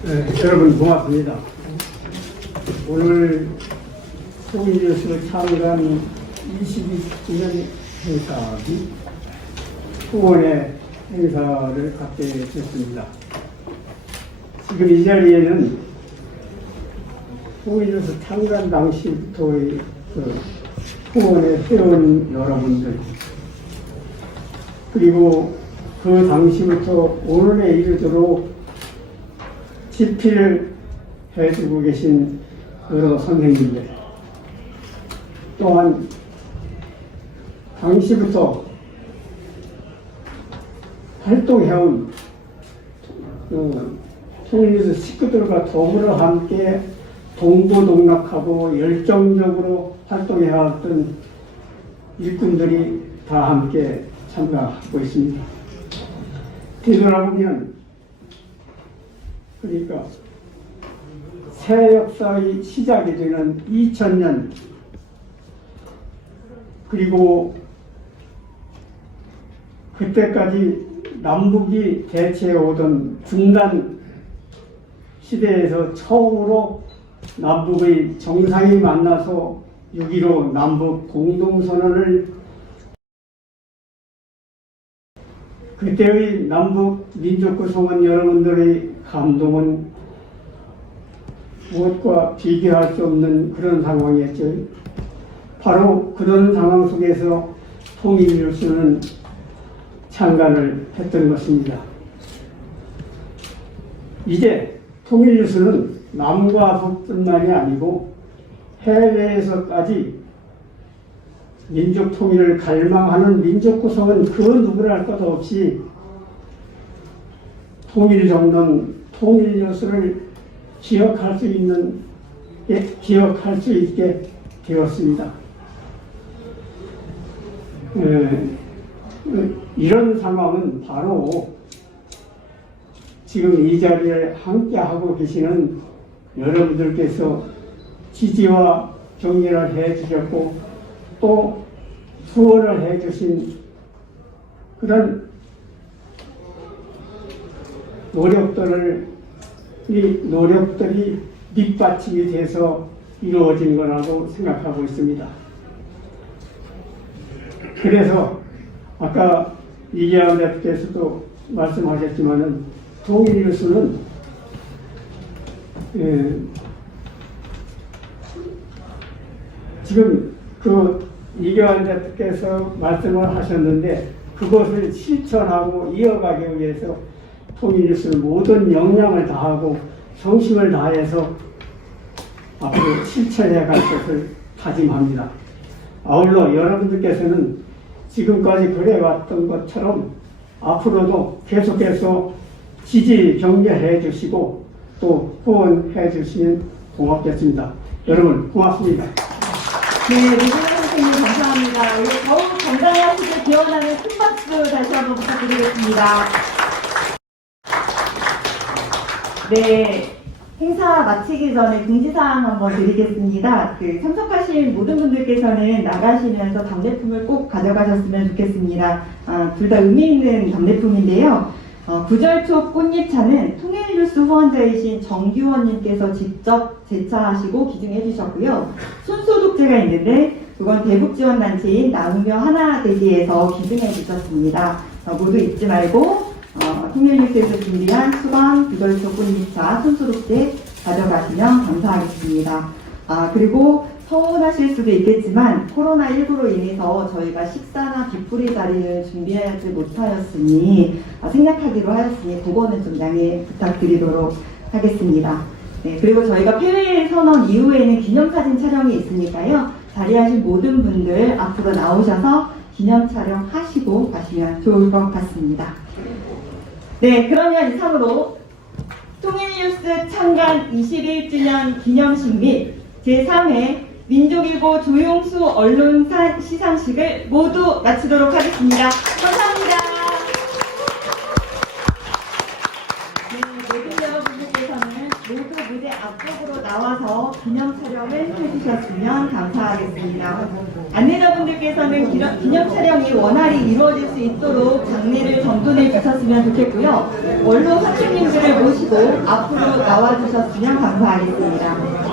여러분 고맙습니다. 오늘 통일뉴스 창간 22주년 행사 및 후원의 행사를 갖게 됐습니다. 지금 이 자리에는 통일뉴스 창간 당시부터의 후원에 해온 여러분들, 그리고 그 당시부터 오늘에 이르도록 집필을 해주고 계신 여러 선생님들, 또한 당시부터 활동해온 통일뉴스 식구들과 더불어 함께 동고동락하고 열정적으로 활동해왔던 일꾼들이 다 함께 참가하고 있습니다. 뒤돌아보면 그러니까 새 역사의 시작이 되는 2000년, 그리고 그때까지 남북이 대체해오던 분단 시대에서 처음으로 남북의 정상이 만나서 6.15 남북 공동선언을, 그때의 남북 민족구성원 여러분들의 감동은 무엇과 비교할 수 없는 그런 상황이었죠. 바로 그런 상황 속에서 통일뉴스는 창간을 했던 것입니다. 이제 통일뉴스는 남과 북뿐만이 아니고 해외에서까지 민족 통일을 갈망하는 민족구성은 그 누구라 할 것 없이 통일정론, 통일뉴스를 기억할 수 있게 되었습니다. 이런 상황은 바로 지금 이 자리에 함께하고 계시는 여러분들께서 지지와 격려를 해주셨고 또 후원을 해주신 그런 노력들이 밑받침이 돼서 이루어진 거라고 생각하고 있습니다. 그래서 아까 이계환 대표께서도 말씀하셨지만은 통일뉴스는 지금 그 이계환 대표께서 말씀을 하셨는데 그것을 실천하고 이어가기 위해서 통일뉴스는 모든 역량을 다하고 성심을 다해서 앞으로 실천해 갈 것을 다짐합니다. 아울러 여러분들께서는 지금까지 그래왔던 것처럼 앞으로도 계속해서 지지 격려해 주시고 또 후원해 주시면 고맙겠습니다. 여러분 고맙습니다. 네, 노준현 선생님 감사합니다. 우리 더욱 건강하시길 기원하는 큰 박수 다시 한번 부탁드리겠습니다. 네, 행사 마치기 전에 공지사항 한번 드리겠습니다. 참석하신 모든 분들께서는 나가시면서 답례품을 꼭 가져가셨으면 좋겠습니다. 둘 다 의미 있는 답례품인데요. 구절초 꽃잎차는 통일뉴스 후원자이신 정규원님께서 직접 제차하시고 기증해 주셨고요. 손소독제가 있는데 그건 대북지원단체인 나누며 하나되기에서 기증해 주셨습니다. 모두 잊지 말고 통일뉴스에서 준비한 수건, 구절초 꽃잎차, 손소독제 가져가시면 감사하겠습니다. 그리고 서운하실 수도 있겠지만 코로나19로 인해서 저희가 식사나 뒤풀이 자리를 준비하지 못하였으니 생략하기로 하였으니 그거는 좀 양해 부탁드리도록 하겠습니다. 네, 그리고 저희가 폐회 선언 이후에는 기념사진 촬영이 있으니까요. 자리하신 모든 분들 앞으로 나오셔서 기념 촬영하시고 가시면 좋을 것 같습니다. 네, 그러면 이상으로 통일뉴스 창간 21주년 기념식 및 제3회 민족일보 조용수 언론사 시상식을 모두 마치도록 하겠습니다. 감사합니다. 네, 모든 여러분들께서는 모두 무대 앞쪽으로 나와서 기념 촬영을 해주셨으면 감사하겠습니다. 안내자분들께서는 기념 촬영이 원활히 이루어질 수 있도록 장례를 정돈해 주셨으면 좋겠고요. 원로 선생님들을 모시고 앞으로 나와주셨으면 감사하겠습니다.